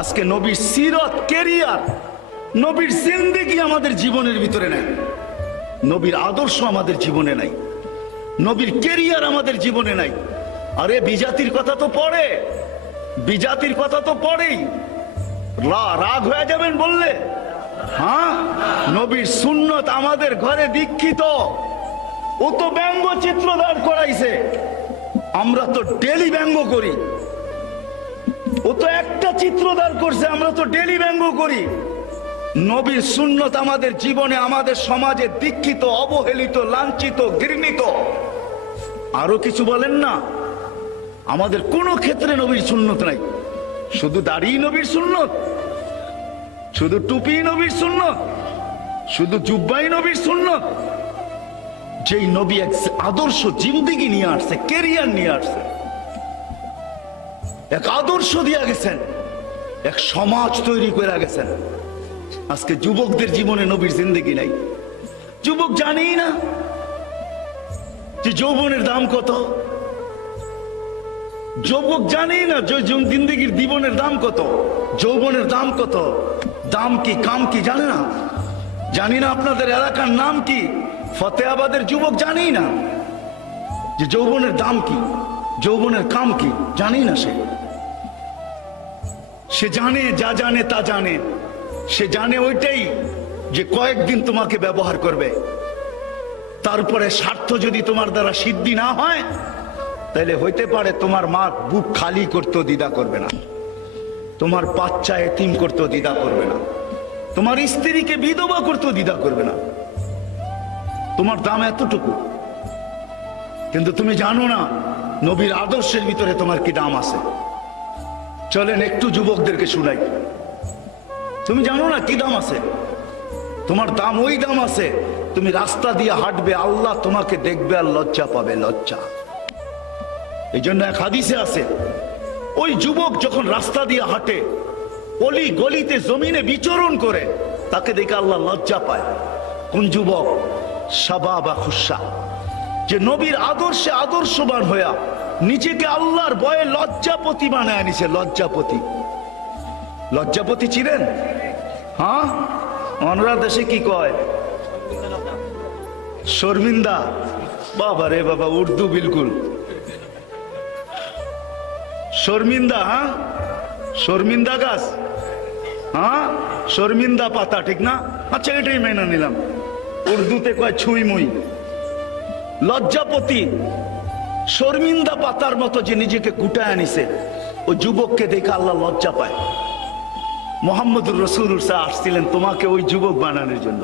আজকে নবীর সিরত, কেরিয়ার, নবীর জিন্দেগি আমাদের জীবনের ভিতরে নাই, নবীর আদর্শ আমাদের জীবনে নাই, নবীর কেরিয়ার আমাদের জীবনে নাই। আরে বিজাতির কথা তো পড়ে, বিজাতির কথা তো পড়েই, রাগ হয়ে যাবেন বললে? হ্যাঁ, নবীর সুন্নত আমাদের ঘরে দীক্ষিত। ও তো ব্যঙ্গচিত্র দাঁড় করাইছে, আমরা তো ডেলি ব্যঙ্গ করি। ও তো একটা চিত্র দাঁড় করছে, আমরা তো ডেলি ব্যঙ্গ করি। নবীর সুন্নত আমাদের জীবনে, আমাদের সমাজে দীক্ষিত, অবহেলিত, লাঞ্ছিত, ঘৃণিত। আরো কিছু বলেন না, আমাদের কোনো ক্ষেত্রে নবীর সুন্নত নাই। শুধু দাড়ি নবীর সুন্নত, শুধু টুপি নবীর সুন্নত, শুধু জুব্বাই নবীর সুন্নত। যেই নবী এক আদর্শ জিন্দেগি নিয়ে আসছে, কেরিয়ার নিয়ে আসছে, এক আদর্শ দিয়ে গেছেন, এক সমাজ তৈরি করে গেছেন। আজকে যুবকদের জীবনে নবীর জিন্দেগি নাই। যুবক জানেই না যে যৌবনের দাম কত, যুবক জানেই না যে জিন্দেগির জীবনের দাম কত, যৌবনের দাম কত, দাম কি কাম কি জানে না। জানি না আপনাদের এলাকার নাম কি, ফতেহাবাদের যুবক জানেই না যে যৌবনের দাম কি, যৌবনের কাম কি, জানেই না। সে জানে, যা জানে তা জানে। সে জানে ওইটাই যে কয়েকদিন তোমাকে ব্যবহার করবে, তারপরে স্বার্থ যদি তোমার দ্বারা সিদ্ধি না হয়, তাহলে হইতে পারে তোমার মা বুক খালি করতেও দ্বিধা করবে না, তোমার বাচ্চা এতিম করতেও দ্বিধা করবে না, তোমার স্ত্রীকে বিধবা করতেও দ্বিধা করবে না। তোমার দাম এতটুকু, কিন্তু তুমি জানো না নবীর আদর্শের ভিতরে তোমার কি দাম আছে। চলেন একটু যুবকদেরকে শুনাই। তুমি জানো না কি দাম আছে, তোমার দাম ওই দাম আছে, তুমি রাস্তা দিয়ে হাঁটবে, আল্লাহ তোমাকে দেখবে আর লজ্জা পাবে, লজ্জা। এই জন্য এক হাদিসে আছে, ওই যুবক যখন রাস্তা দিয়ে হাঁটে, অলি গলিতে জমিনে বিচরণ করে, তাকে দেখে আল্লাহ লজ্জা পায়। কোন যুবক? শাবাবা খুশা, যে নবীর আদর্শে আদর্শবান হইয়া নিজেকে আল্লাহর ভয়ে লজ্জাপতি বানায় নিছে। লজ্জাপতি, লজ্জাপতি চিনেন? হ্যাঁ, অনরা দেশে কি কয়? শর্মিন্দা। বাবা রে বাবা, উর্দু বিলকুল শর্মিন্দা। হ্যাঁ, শর্মিন্দা গাছ, হ্যাঁ, শর্মিন্দা পাতা, ঠিক না? আচ্ছা, এটাই মেনে নিলাম। উর্দুতে কয় ছুঁই মুই। লজ্জাপতি, শর্মিন্দা পাতার মতো যে নিজেকে গুটায় আনিছে, ওই যুবককে দেখে আল্লাহ লজ্জা পায়। মুহাম্মদুর রাসূলুল্লাহ আসছিলেন তোমাকে ওই যুবক বানানোর জন্য,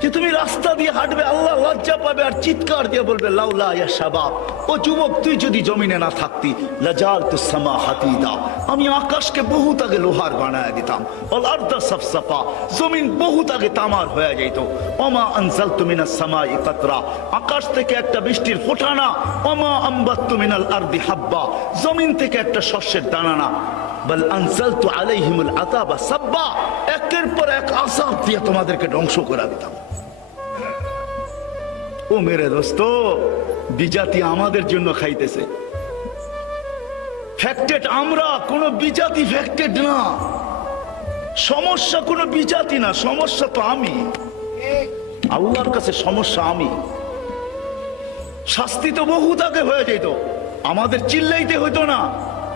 যে তুমি রাস্তা দিয়ে হাঁটবে, আল্লাহ লজ্জা পাবে আর চিৎকার দিয়ে বলবে লাউলা ইয়া শাবাব, ও যুবক তুই যদি জমিনে না থাকতি, লাজালতুস সামা হাতিদা, আমি আকাশকে বহুত আগে লোহার বানায় দিতাম, ওয়াল আরদা সাফসাফা, জমিন বহুত আগে তামার হয়ে যাইত, ওমা আনজালতু মিনাস সামাই কাতরা, আকাশ থেকে একটা বৃষ্টির ফোঁটা না, ওমা আমবাততু মিনাল আরদি হাব্বা, জমিন থেকে একটা শস্যের দানা না, বল আনজালতু আলাইহিমুল আযাবা সাব্বা, একের পর এক আযাব দিয়ে তোমাদেরকে ধ্বংস করে দিতাম। ও মেরে দোস্ত, বিজাতি আমাদের জন্য খাইতেছে। ফ্যাক্টেড আমরা, কোন বিজাতি ফ্যাক্টেড না। সমস্যা কোন বিজাতি না, সমস্যা তো আমি। আল্লাহর কাছে সমস্যা আমি। শাস্তি তো বহুত আগে হয়ে যেত, আমাদের চিল্লাইতে হইতো না,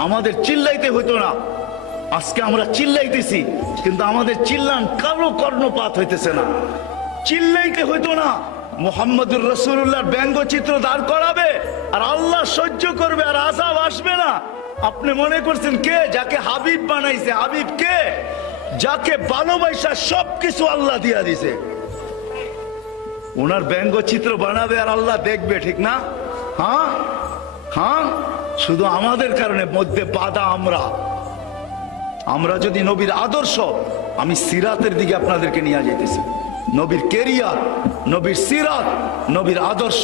আমাদের চিল্লাইতে হইতো না। আজকে আমরা চিল্লাইতেছি, কিন্তু আমাদের চিল্লান কারো কর্ণপাত হইতেছে না। চিল্লাইতে হইতো না, মুহাম্মদুর রাসূলুল্লাহর ব্যঙ্গচিত্র দাঁড় করাবে আর আল্লাহ সহ্য করবে আর আযাব আসবে না। আপনি মনে করছেন কে? যাকে হাবিব বানাইছে। হাবিব কে? যাকে ভালোবাসা সবকিছু আল্লাহ দিয়া দিছে। ওনার ব্যঙ্গচিত্র বানাবে আর আল্লাহ দেখবে, ঠিক না? হ্যাঁ হ্যাঁ, শুধু আমাদের কারণে মধ্যে বাধা। আমরা যদি নবীর আদর্শ, আমি সিরাতের দিকে আপনাদেরকে নিয়ে যাইতেছি, নবীর কেরিয়ার, নবীর সিরাত, নবীর আদর্শ।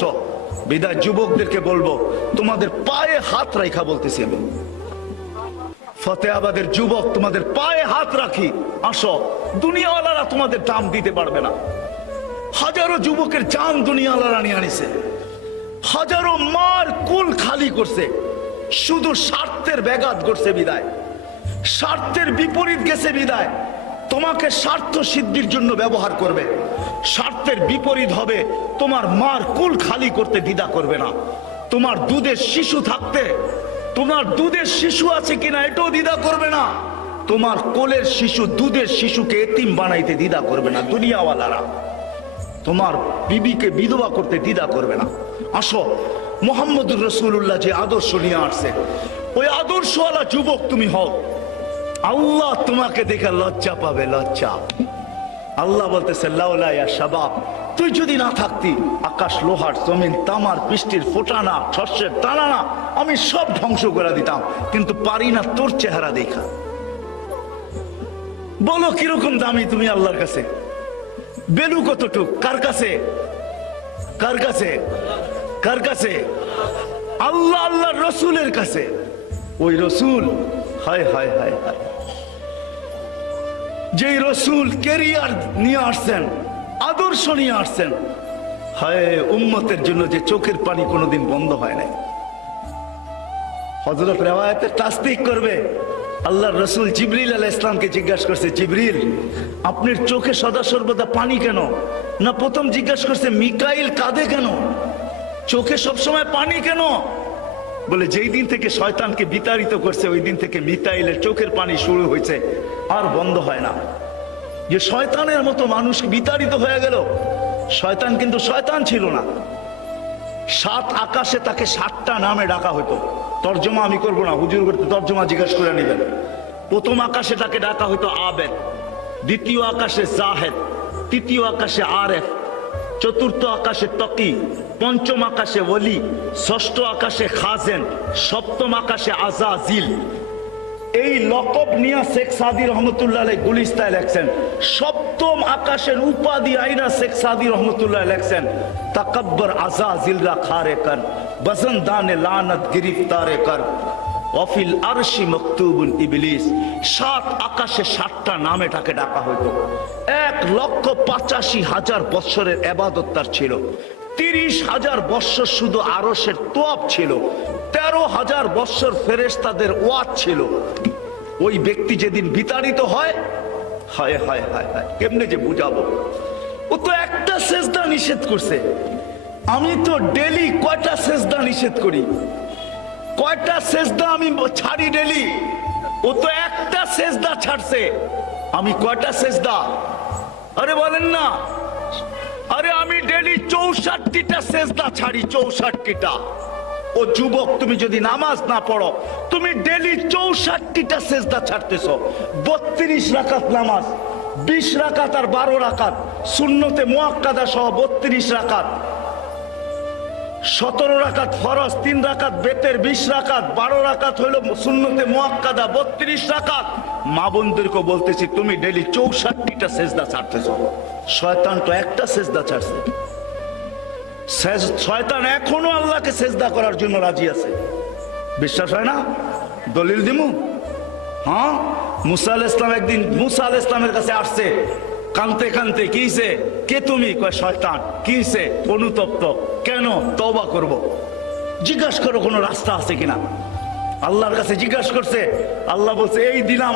বিদায় যুবকদেরকে বলবো, তোমাদের পায়ে হাত রাখা বলতেছি আমি, ফতেহাবাদের যুবক, তোমাদের পায়ে হাত রাখি, আসো। দুনিয়াওয়ালারা তোমাদের দাম দিতে পারবে না। হাজারো যুবকের জান দুনিয়াওয়ালারা নিয়ে আনিছে, হাজারো মার কুল খালি করছে, শুধু স্বার্থের ব্যাঘাত করছে। বিদায় স্বার্থের বিপরীত গেছে বিদায় তোমাকে স্বার্থ সিদ্ধির জন্য ব্যবহার করবে। স্বার্থের বিপরীত হবে তোমার মার কুল খালি করতে দ্বিধা করবে না। তোমার দুধের শিশু থাকতে, তোমার দুধের শিশু আছে কিনা এটাও দ্বিধা করবে না। তোমার কোলের শিশু দুধের শিশুকে এতিম বানাইতে দ্বিধা করবে না দুনিয়াওয়ালারা। তোমার বিবিকে বিধবা করতে দ্বিধা করবে না। আসো, মুহাম্মদুর রাসূলুল্লাহ যে আদর্শ নিয়ে আসছে ওই আদর্শওয়ালা যুবক তুমি হও। আল্লাহ তোমাকে দেখে লজ্জা পাবে, লজ্জা। আল্লাহ বলতেছে লাউলা ইয়া শাবাব, তুই যদি না থাকতি আকাশ লোহার জমিন তামার বৃষ্টির ফোটানা শস্যের টানানা আমি সব ধ্বংস করে দিতাম, কিন্তু পারি না তোর চেহারা দেখা। বলো কিরকম দামি তুমি আল্লাহর কাছে, বেলু কতটুক, কার কাছে, কার কাছে, কার কাছে? আল্লাহ আল্লাহর রসুলের কাছে। ওই রসুল, হায় হায় হায় হায়, যেই রসুল কেরিয়ার নিয়ে আসছেন, আদর্শ নিয়ে আসছেন, হায় উম্মতের জন্য যে চোখের পানি কোনোদিন বন্ধ হয় নাই। হযরত রিওয়ায়াতে তাসদীক করবে, আল্লাহর রসুল জিবরিল আলাইহিস সালামকে জিজ্ঞাসা করছে, জিবরিল আপনার চোখে সদা সর্বদা পানি কেন? না প্রথম জিজ্ঞাসা করছে মিকাইল কাঁদে কেন, চোখে সবসময় পানি কেন? বলে যেই দিন থেকে শয়তানকে বিতাড়িত করছে ওই দিন থেকে মিকাইলের চোখের পানি শুরু হয়েছে, আর বন্ধ হয় না। যে শয়তানের মতো মানুষ বিতাড়িত হয়ে গেল। শয়তান কিন্তু শয়তান ছিল না। 7 আকাশে তাকে 7টা নামে ডাকা হতো। তর্জমা আমি করবো না, হুজুর করতে তর্জমা জিজ্ঞাসা করে নেবেন। প্রথম আকাশে তাকে ডাকা হতো আবেদ, দ্বিতীয় আকাশে জাহেদ, তৃতীয় আকাশে আরেফ, চতুর্থ আকাশে তকি, পঞ্চম আকাশে ওলি, ষষ্ঠ আকাশে খাজেন, সপ্তম আকাশে আজাজিল। এই লকব নিয়ে শেখ সাদি রহমতুল্লাহ আলাইহি গুলিস্তায় লেখছেন। সপ্তম আকাশের উপাধি আইনা শেখ সাদি রহমতুল্লাহ লেখছেন তাকাব্বর আজাজিল রা খারে কর, বজনদানে লানত গিরিফতারে কর, ওয়াফিল আরশি মকতুবুল ইবলিস। 7 আকাশে 7টা নামে তাকে ডাকা হতো। 1,85,000 বৎসরের ইবাদত তার ছিল। 30,000 বৎসর শুধু আরশের তোয়াব ছিল। 13,000 বৎসর ফেরেশতাদের ওয়াজ ছিল। ওই ব্যক্তি যেদিন বিতাড়িত হয়, হায় হায় হায় হায়, কেমনে যে বুঝাবো। ও তো একটা সেজদা নিষেধ করছে, আমি তো ডেলি কয়টা সেজদা নিষেধ করি, কয়টা সেজদা আমি ছাড়ি ডেলি। ও তো একটা সেজদা ছাড়ছে, আমি কয়টা সেজদা? আরে বলেন না, আরে আমি ডেলি 64টা সেজদা ছাড়ি, 64টা। ও যুবক, তুমি যদি নামাজ না পড়ো, তুমি ডেলি 64টা সেজদা ছাড়তেছো। 32 রাকাত নামাজ, 20 রাকাত আর 12 রাকাত সুন্নতে মুআক্কাদা সহ 32 রাকাত, 17 রাকাত ফরজ, 3 রাকাত বেতের, 20 রাকাত, 12 রাকাত হইল সুন্নতে মুআক্কাদা, 32 রাকাত। মা বোনদেরকে বলতেছি তুমি ডেলি 64টা সেজদা ছাড়তেছো। শয়তান তো একটা সেজদা ছাড়ছে। শয়তান এখনো আল্লাহকে সেজদা করার জন্য রাজি আছে। বিশ্বাস হয় না? দলিল দিমু। হ্যাঁ, মুসা আলাইহিস সালাম একদিন মুসা আলাইহিস সালামের কাছে আসছে কানতে কানতে। কিছে? কে তুমি? কয় শয়তান। কিছে? অনুতপ্ত। কেন? তওবা করব। জিজ্ঞাসা করো কোনো রাস্তা আছে কিনা। আল্লাহর কাছে জিজ্ঞাসা করছে। আল্লাহ বলছে এই দিলাম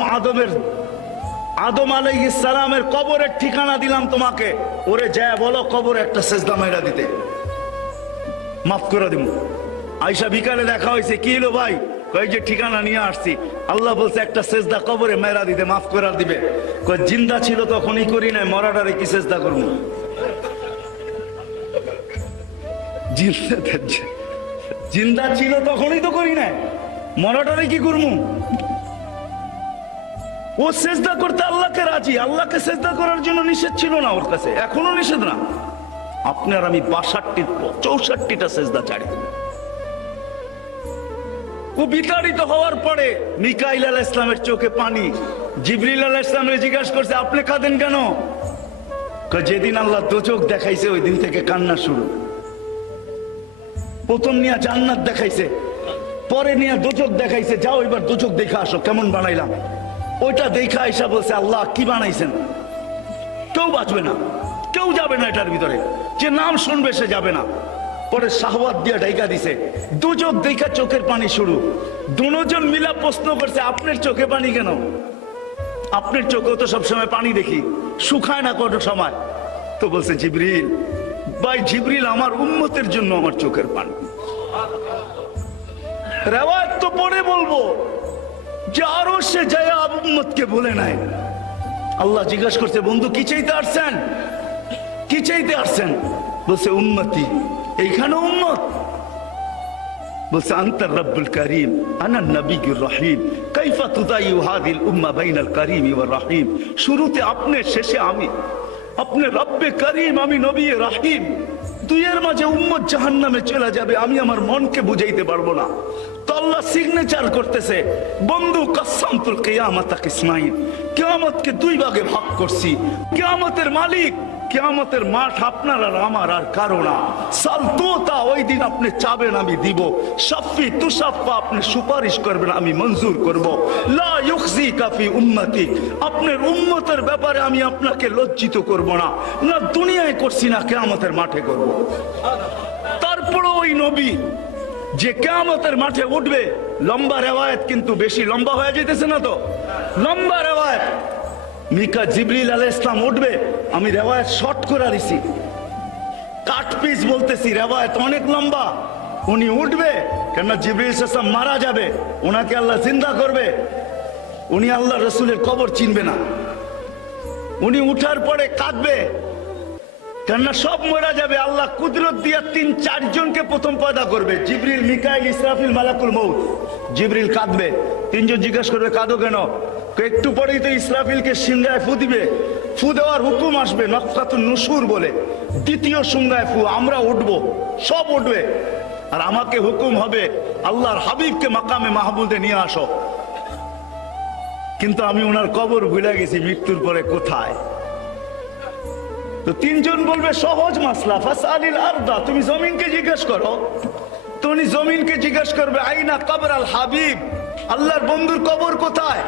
আদম আলাইহিস সালামের কবরের ঠিকানা দিলাম তোমাকে, ওরে যায় বলো কবরে একটা সেজদা মাইরা দিতে, মাফ করে দিব। আয়েশা বিকালে দেখা হয়েছে, কি হলো ভাই? কই যে ঠিকানা নিয়ে আসছি। আল্লাহ বলছে একটা সেজদা কবরে মেরা দিতে, মাফ করে দিবে। কই জিন্দা ছিল তখনই করি নাই, মরাটারে কি সেজদা করবো? জিন্দা ছিল তখনই তো করি নাই, মরাটারে কি করবো? ও সেজদা করতে আল্লাহকে রাজি। আল্লাহকে সেজদা করার জন্য নিষেধ ছিল না ওর কাছে, এখনো নিষেধ না। আপনার আমি 64টা সেজদা ছাড়ি। ও বিতাড়িত হওয়ার পরে মিকাইল আলাইহিস সালামের চোখে পানি। জিবরিল আলাইহিস সালামকে জিজ্ঞাসা করছে আপনি কাঁদেন কেন? যেদিন আল্লাহ দোজখ দেখাইছে ওই দিন থেকে কান্না শুরু। প্রথম নিয়ে জান্নাত দেখাইছে, পরে নিয়ে দোজখ দেখাইছে। যাও এবার দোজখ দেখে আসো কেমন বানাইলাম। ওইটা দেখা আইসা বলছে আল্লাহ কি বানাইছেন? কেউ বাঁচবে না, কেউ যাবে না এটার ভিতরে। যে নাম শুনবে সে যাবে না। পরে শাহওয়াত দিয়া ঢাইকা দিছে, দু চোখ দেখা চোখের পানি শুরু। দুজন মিলা প্রশ্ন করছে, আপনার চোখে পানি কেন? আপনার চোখেও তো সবসময় পানি দেখি, শুকায় না কত সময়? তো বলছে জিবরিল, ভাই জিবরিল আমার উম্মতের জন্য আমার চোখের পানি। রেওয়ায়ত তো পরে বলবো যে আরো সে যায় উম্মতকে বলে নাই। আল্লাহ জিজ্ঞাসা করছে, বন্ধু কি চাইতে আসছেন? কি চাইতে আসছেন? বলছে উম্মতি। এইখানে উম্মত বলছে আনতার রব্বুল করিম আনা নবিয়ুর রহিম কাইফা তুদাইউ হাদিল উম্মাহ বাইনাল করিম ওয়ার রহিম। শুরুতে আপনি, শেষে আমি। আপনি রব্বে করিম, আমি নবী রহিম। দুইয়ের মাঝে উম্মত জাহান্নামে চলে যাবে, আমি আমার মনকে বুঝাইতে পারবো না। তো আল্লাহ সিগনেচার করতেছে, বন্ধু কাসসামতুল কিয়ামাতা কিসমাইন, কিয়ামতকে দুই ভাগে ভাগ করছি। কিয়ামতের মালিক, কিয়ামতের মাঠ আপনার আর আমার আর কারো না। সালতুতা, ওই দিন আপনি চাবেন আমি দিব। শাফি তুশাফা, আপনি সুপারিশ করবেন আমি মঞ্জুর করব। লা ইউখজিকা ফি উম্মতি, আপনার উম্মতের ব্যাপারে আমি আপনাকে লজ্জিত করব না, না দুনিয়ায় করছি না কিয়ামতের মাঠে করব। তারপরে ওই নবী যে কিয়ামতের মাঠে উঠবে, লম্বা রেওয়ায়েত কিন্তু বেশি লম্বা হয়ে যেতেছে না তো? লম্বা রেওয়ায়েত। মিকা জিবরিল আলাইহিস সালাম উঠবে, আমি রেওয়ায়েত শর্ট করে দিছি, কাট পিস বলতেছি, রেওয়ায়েত অনেক লম্বা। উনি উঠবে, কেননা জিবরিল আলাইহিস সালাম মারা যাবে, ওনাকে আল্লাহ জিন্দা করবে। উনি আল্লাহ রসুলের কবর চিনবে না। উনি উঠার পরে কাঁদবে, কেননা সব মরা যাবে। আল্লাহ কুদরত দিয়া ৩-৪ জনকে প্রথম পয়দা করবে, জিবরিল, মিকাইল, ইসরাফিল, মালাকুল মউত। জিবরিল কাঁদবে, ৩ জন জিজ্ঞাসা করবে কাঁদো কেন? একটু পরেই তো ইসরাফিলকে সিংহায় ফু দিবে, ফু দেওয়ার হুকুম আসবে, নফখাতুন নুশুর বলে, দ্বিতীয় সিংহায় ফু, আমরা উঠবো, সব উঠবে। আর আমাকে হুকুম হবে আল্লাহর হাবিবকে মাকামে মাহমুদে নিয়ে আসো। কিন্তু আমি ওনার কবর ভুলে গেছি, মৃত্যুর পরে কোথায়? তো ৩ জন বলবে সহজ মাসলা, ফাসআলিল আরদা, তুমি জমিনকে জিজ্ঞেস করো। তো উনি জমিনকে জিজ্ঞেস করবে আইনা কবর আল হাবিব, আল্লাহর বন্ধুর কবর কোথায়?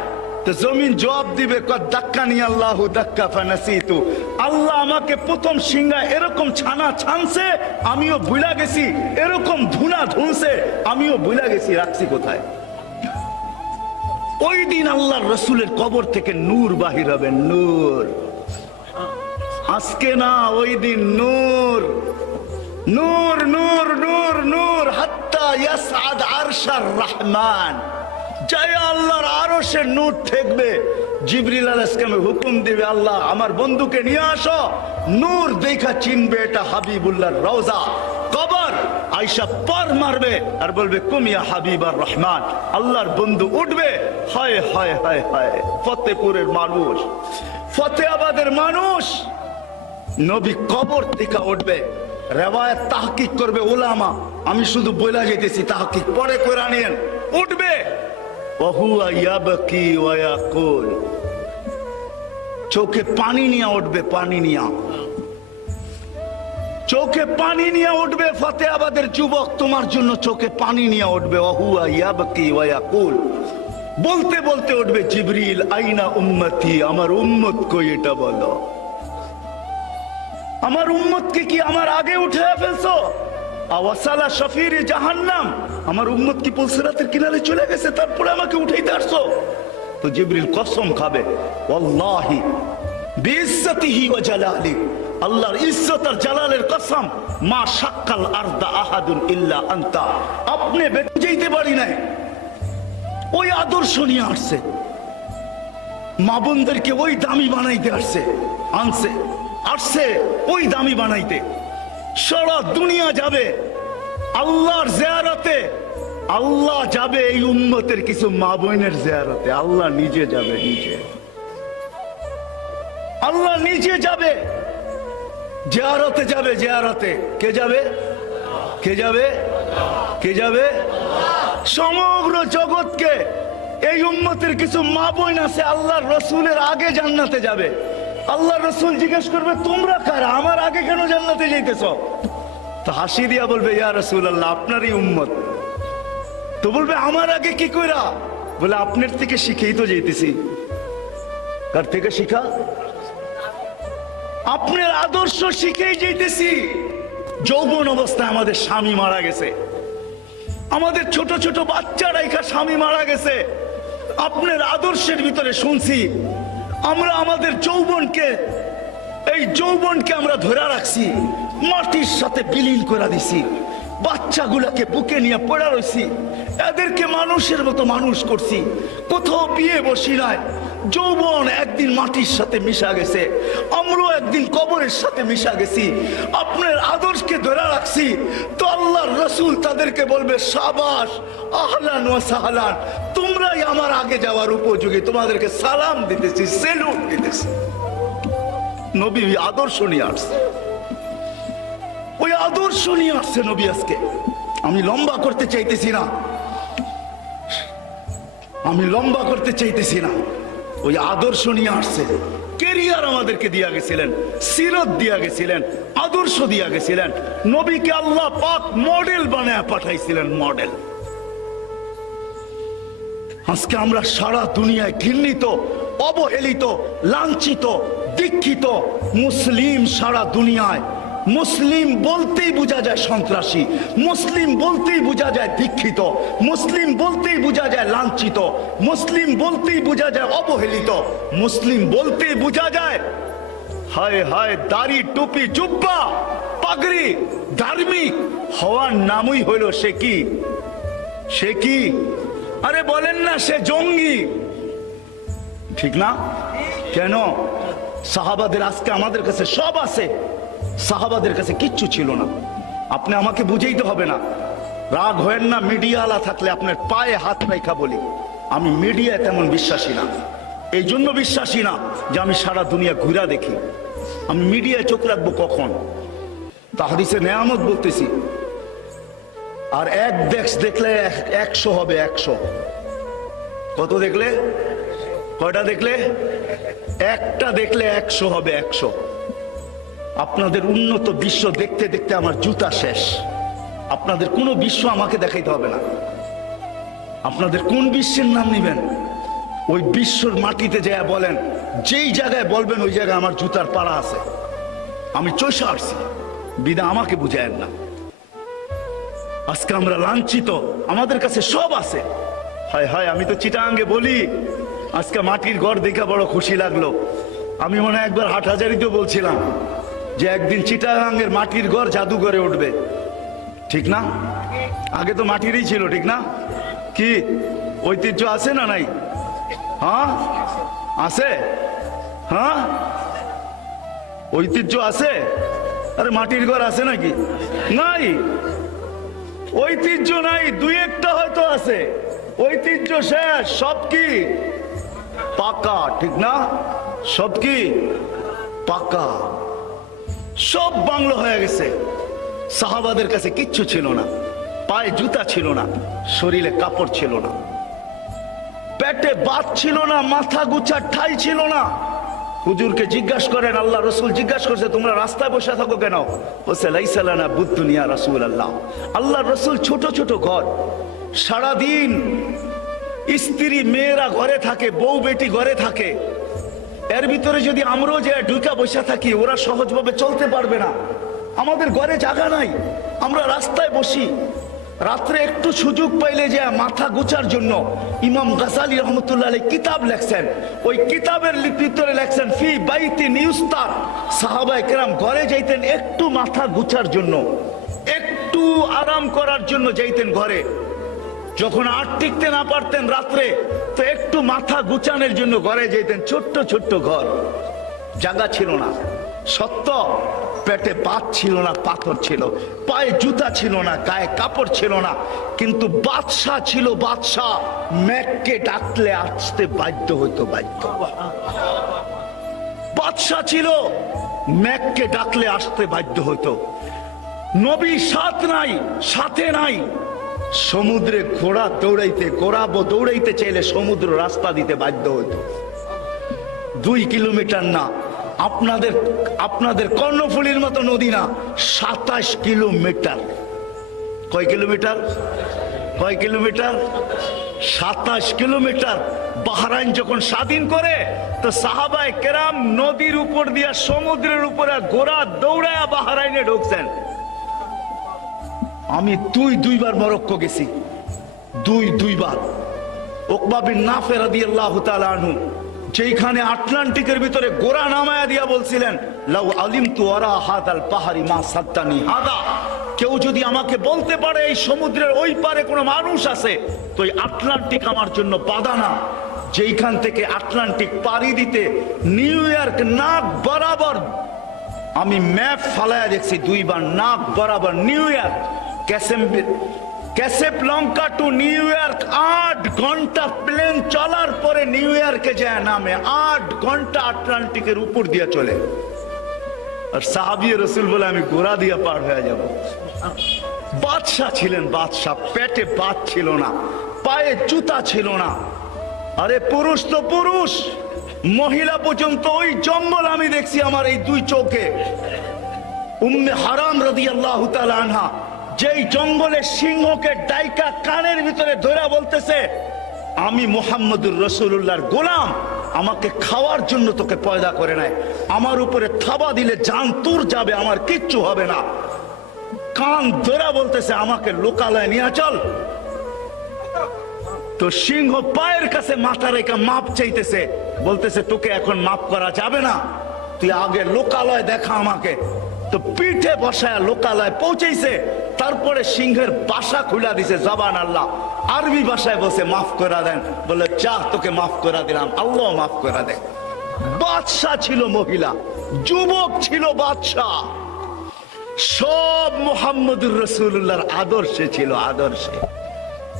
তো জমিন জবাব দিবে দাক্কানি আল্লাহু দাক্কা ফানাসিতু, আল্লাহ আমাকে প্রথম সিংহায় এরকম ছানা ছানছে, আমিও ভুলা গেছি, এরকম ধুনা ধুনছে, আমিও ভুলা গেছি, রাখছি কোথায়? ওই দিন আল্লাহর রসুলের কবর থেকে নূর বাহির হবে, নূর। আজকে না, ওই দিন নূর, নূর, নূর, নূর, নূর, হাত্তা ইয়াসআদ আরশার রহমান, জয় আল্লাহর আরশের নূর ঠেকবে। জিবরিল আলাইহিস সালাম হুকুম দিবে, আল্লাহ আমার বন্ধুকে নিয়ে আসো। নূর দেখা চিনবে এটা হাবিবুল্লাহর রওজা। কবর আয়েশা পার মারবে আর বলবে কুম ইয়া হাবিবার রহমান, আল্লাহর বন্ধু উঠবে। হায় হায় হায় হায়, ফতেপুরের মানুষ, ফতেহাবাদের মানুষ, নবী কবর থেকে উঠবে। রেওয়ায়েত তাহকিক করবে উলামা, আমি শুধু বইলা যেতেছি, তাহকিক পরে করে নিয়েন। উঠবে, ওহুয়া ইয়াবকি ওয়া ইয়াকুল, চোখে পানি নিয়ে উঠবে, পানি নিয়ে, চোখে পানি নিয়ে উঠবে। ফতেহাবাদের যুবক, তোমার জন্য চোখে পানি নিয়ে উঠবে। ওহুয়া ইয়াবকি ওয়া ইয়াকুল, বলতে বলতে উঠবে জিবরিল আইনা উম্মতি, আমার উম্মত কই এটা বলো। আমার উম্মতকে কি আমার আগে উঠে ফেলছো? আওয়াসালা শফির জাহান্নাম, আমার উম্মত কি পুলসিরাতের কিনারে চলে গেছে, তারপরে আমাকে উঠাইতে আসছো? তো জিবরিল কসম খাবে, ওয়াল্লাহি বিইজ্জতিহি ওয়া জালালি, আল্লাহর ইজ্জত আর জালালের কসম, মা শাক্কাল আরদা আহাদুন ইল্লা আনতা, আপনি বুঝাইতে পারি নাই। ওই আদর্শ নিয়ে আসছে, মা বোনদেরকে ওই দামি বানাইতে আসছে, আনছে, আসছে ওই দামি বানাইতে। সারা দুনিয়া যাবে আল্লাহর জিয়ারতে, আল্লাহ যাবে এই উম্মতের কিছু মা বোনের জিয়ারতে, আল্লাহ নিজে যাবে, নিজে, আল্লাহ নিজে যাবে, জিয়ারতে যাবে, জিয়ারতে। কে যাবে? কে যাবে? কে যাবে? সমগ্র জগৎকে, এই উম্মতের কিছু মা বোন আছে আল্লাহর রসুলের আগে জান্নাতে যাবে। আল্লাহ রসুল জিজ্ঞেস করবে তোমরা কারা, আমার আগে কেন জান্নাতে যাইতেছ? তো হাসি দিয়া বলবে ইয়া রাসূলুল্লাহ, আপনারই উম্মত। তো বলবে আমার আগে কি কইরা? বলে আপনার থেকে শিখেই তো যাইতেছি। কার থেকে শিখা? আপনার আদর্শ শিখেই যাইতেছি। যৌবন অবস্থায় আমাদের স্বামী মারা গেছে, আমাদের ছোট ছোট বাচ্চারা এখানে স্বামী মারা গেছে। আপনার আদর্শের ভিতরে শুনছি আমরা আমাদের যৌবনকে, এই যৌবনকে আমরা ধরে রাখছি, মাটির সাথে বিলীন করে দিছি। বাচ্চাগুলাকে বুকে নিয়ে পড়া রয়েছি, এদেরকে মানুষের মতো মানুষ করছি, কোথাও বিয়ে বসি নাই। যৌবন একদিন মাটির সাথে মিশা গেছে, আমরাও একদিন কবরের সাথে মিশা গেছি। আপনার আদর্শকে ধরে রাখছি তো আল্লাহর রসুল তাদেরকে বলবে সাবাস, আহলান ওয়া সাহলান, তোমরাই আমার আগে যাওয়ার উপযোগী, তোমাদেরকে সালাম দিতেছি, সেলুট দিতেছি। নবী আদর্শ নিয়ে আসছে, ওই আদর্শ নিয়ে আসছে নবী। আজকে আমি লম্বা করতে চাইতেছি না, আমি লম্বা করতে চাইতেছি না, ওই আদর্শ নিয়ে আসছে। কেরিয়ার আমাদেরকে দিয়া গেছিলেন, সিরত দিয়া গেছিলেন, আদর্শ দিয়া গেছিলেন। নবীকে আল্লাহ পাক মডেল বানায় পাঠাইছিলেন, মডেল। আজকে আমরা সারা দুনিয়ায় ঘৃণিত, অবহেলিত, লাঞ্ছিত, দীক্ষিত মুসলিম। সারা দুনিয়ায় মুসলিম বলতেই বোঝা যায় সন্ত্রাসী, মুসলিম বলতেই বোঝা যায় দীক্ষিত, মুসলিম বলতেই বোঝা যায় লাঞ্ছিত, মুসলিম বলতেই বোঝা যায় অবহেলিত, মুসলিম বলতেই বোঝা যায় হায় হায় দাড়ি, টুপি, জুব্বা, পাগড়ি, ধার্মিক হওয়ার নামই হইল সে কি, সে কি? আরে বলেন না সে জঙ্গি, ঠিক না? কেন? সাহাবাদের আজকে আমাদের কাছে সব আছে, সাহাবাদের কাছে কিচ্ছু ছিল না। আপনি আমাকে বুঝাইতে হবে না, রাগ হয়েন না। মিডিয়া আলা থাকলে আপনার পায়ে হাত রেখা বলি, আমি মিডিয়ায় তেমন বিশ্বাসী না। এই জন্য বিশ্বাসী না যে আমি সারা দুনিয়া ঘুরা দেখি। আমি মিডিয়ায় চোখ রাখবো কখন? তা হাদিসে নেয়ামত বলতেছি। আর এক দেখলে 100 হবে, 100। কত দেখলে? কয়টা দেখলে? একটা দেখলে 100 হবে, 100। আপনাদের উন্নত বিশ্ব দেখতে দেখতে আমার জুতা শেষ। আপনাদের কোন বিশ্ব আমাকে দেখাইতে হবে না। আপনাদের কোন বিশ্বের নাম নিবেন, ওই বিশ্বর মাটিতে যায় বলেন, যেই জায়গায় বলবেন ওই জায়গায় আমার জুতার পাড়া আছে। আমি চৈশা আসছি, বিদা আমাকে বুঝায়েন না। আজকে আমরা লাঞ্ছিত, আমাদের কাছে সব আছে। হায় হায়, আমি তো চিটাঙ্গে বলি, আজকে মাটির ঘর দেখে বড় খুশি লাগলো। আমি মনে হয় একবার হাটহাজারিতেও বলছিলাম যে একদিন চিটাগাঙ্গের মাটির ঘর জাদুঘরে উঠবে, ঠিক না? আগে তো মাটিরই ছিল, ঠিক না? কি ঐতিহ্য আছে না নাই? হ্যাঁ আছে, হ্যাঁ ঐতিহ্য আছে। আরে মাটির ঘর আছে নাকি? নাই, ঐতিহ্য নাই। দুই একটা হয়তো আছে, ঐতিহ্য শেষ। সব কি পাকা, ঠিক না? সব কি পাকা, সব বাংলো হয়ে গেছে। সাহাবাদের কাছে কিচ্ছু ছিল না, পায়ে জুতা ছিল না, শরীরে কাপড় ছিল না, পেটে ভাত ছিল না, মাথা গুছার ঠাই ছিল না। হুজুরকে জিজ্ঞাসা করেন, আল্লাহ রসুল জিজ্ঞাসা করছে তোমরা রাস্তায় বসে থাকো কেন? বলছে লাইসা লানা বুদ্দুনিয়া রাসূলুল্লাহ। আল্লাহ রসুল ছোট ছোট ঘর, সারাদিন স্ত্রী মেয়েরা ঘরে থাকে, বউ বেটি ঘরে থাকে। এর ভিতরে যদি আমরাও যে ঢুকা বসে থাকি, ওরা সহজভাবে চলতে পারবে না। আমাদের ঘরে জায়গা নাই, আমরা রাস্তায় বসি। রাত্রে একটু সুযোগ পাইলে যে মাথা গোছার জন্য ইমাম গাজালি রহমতুল্লাহ আলাইহি কিতাব লেখছেন। ওই কিতাবের ভিতরে লেখছেন ফি বাইতিন ইউস্তার, সাহাবায়ে কেরাম ঘরে যাইতেন একটু মাথা গোছার জন্য, একটু আরাম করার জন্য যাইতেন ঘরে। যখন আর টিকতে না পারতেন রাত্রে, তো একটু মাথা গুছানোর জন্য ঘরে যেতেন। ছোট্ট ছোট্ট ঘর, জায়গা ছিল না, সত্য। পেটে ভাত ছিল না, পাথর ছিল, পায়ে জুতা ছিল না, গায়ে কাপড় ছিল না। কিন্তু বাদশাহ ছিল, বাদশাহ মেঘকে ডাকলে আসতে বাধ্য হইতো, বাধ্য। বাদশাহ ছিল, মেঘকে ডাকলে আসতে বাধ্য হইতো। নবী সাথে নাই। সমুদ্রে ঘোড়া দৌড়াইতে চাইলে সমুদ্র রাস্তা দিতে বাধ্য হতো। 2 কিলোমিটার না, আপনাদের কর্ণফুলীর মতো নদী না, 27 কিলোমিটার। কয় কিলোমিটার? 27 কিলোমিটার। বাহরাইন যখন স্বাধীন করে, তো সাহাবায়ে কেরাম নদীর উপর দিয়া সমুদ্রের উপরে ঘোড়া দৌড়ায়া বাহরাইনে ঢুকছেন। আমি দুইবার মরক্কো গেছি, দুইবার। উকবা বিন নাফে রাদিয়াল্লাহু তাআলা আনহু যেখানে আটলান্টিকের ভিতরে গোরা নামায়া দিয়া বলছিলেন, লাউ আলিমতু ওয়ারা হাদাল পাহারি মা সাদ্দানি হাদা, কেউ যদি আমাকে বলতে পারে এই সমুদ্রের ওই পারে কোনো মানুষ আছে, তো এই আটলান্টিক আমার জন্য বাধা না। যেখান থেকে আটলান্টিক পাড়ি দিতে নিউ ইয়র্ক নাক বরাবর, আমি ম্যাপ ফালায়া দেখছি দুইবার, নাক বরাবর New York, Casablanca to New York 8 ঘন্টা প্লেন চলার পরে নিউ ইয়র্কে যায় নামে, 8 ঘন্টা আটলান্টিকের উপর দিয়ে চলে। আর সাহাবী রাসূল বলে আমি ঘোড়া দিয়ে পার হয়ে যাব। বাদশাহ ছিলেন, বাদশাহ, পেটে ভাত ছিল না, পায়ে জুতা ছিল না। আরে পুরুষ তো পুরুষ, মহিলা পর্যন্ত ওই জঙ্গল আমি দেখছি আমার এই দুই চোখে। উম্মে হারাম রাদিয়াল্লাহু তাআলা আনহা যেই জঙ্গলে সিংহকে ডাইকা কানের ভিতরে ধরে বলতেছে, আমি মুহাম্মদুর রাসূলুল্লাহর গোলাম, আমাকে খাওয়ার জন্য তোকে পয়দা করে নাই, আমার উপরে থাবা দিলে জান তোর যাবে, আমার কিচ্ছু হবে না। কান ধরে বলতেছে আমাকে লোকালয়ে নিয়ে চল। তো সিংহ পায়ের কাছে মাথা রেখে মাপ চাইতেছে, বলতেছে তোকে এখন মাপ করা যাবে না, তুই আগে লোকালয় দেখা আমাকে। তো পিঠে বসায় লোকালয় পৌঁছেছে, তারপরে সিংহের বাসা খুলে দিছে, জবান আল্লাহ, আরবি ভাষায় বসে মাফ করে দেন, বলে যা তোকে মাফ করে দিলাম, আল্লাহ মাফ করে দেন। বাদশাহ ছিল মহিলা, যুবক ছিল বাদশাহ, সব মুহাম্মদুর রাসূলুল্লাহর আদর্শে ছিল, আদর্শে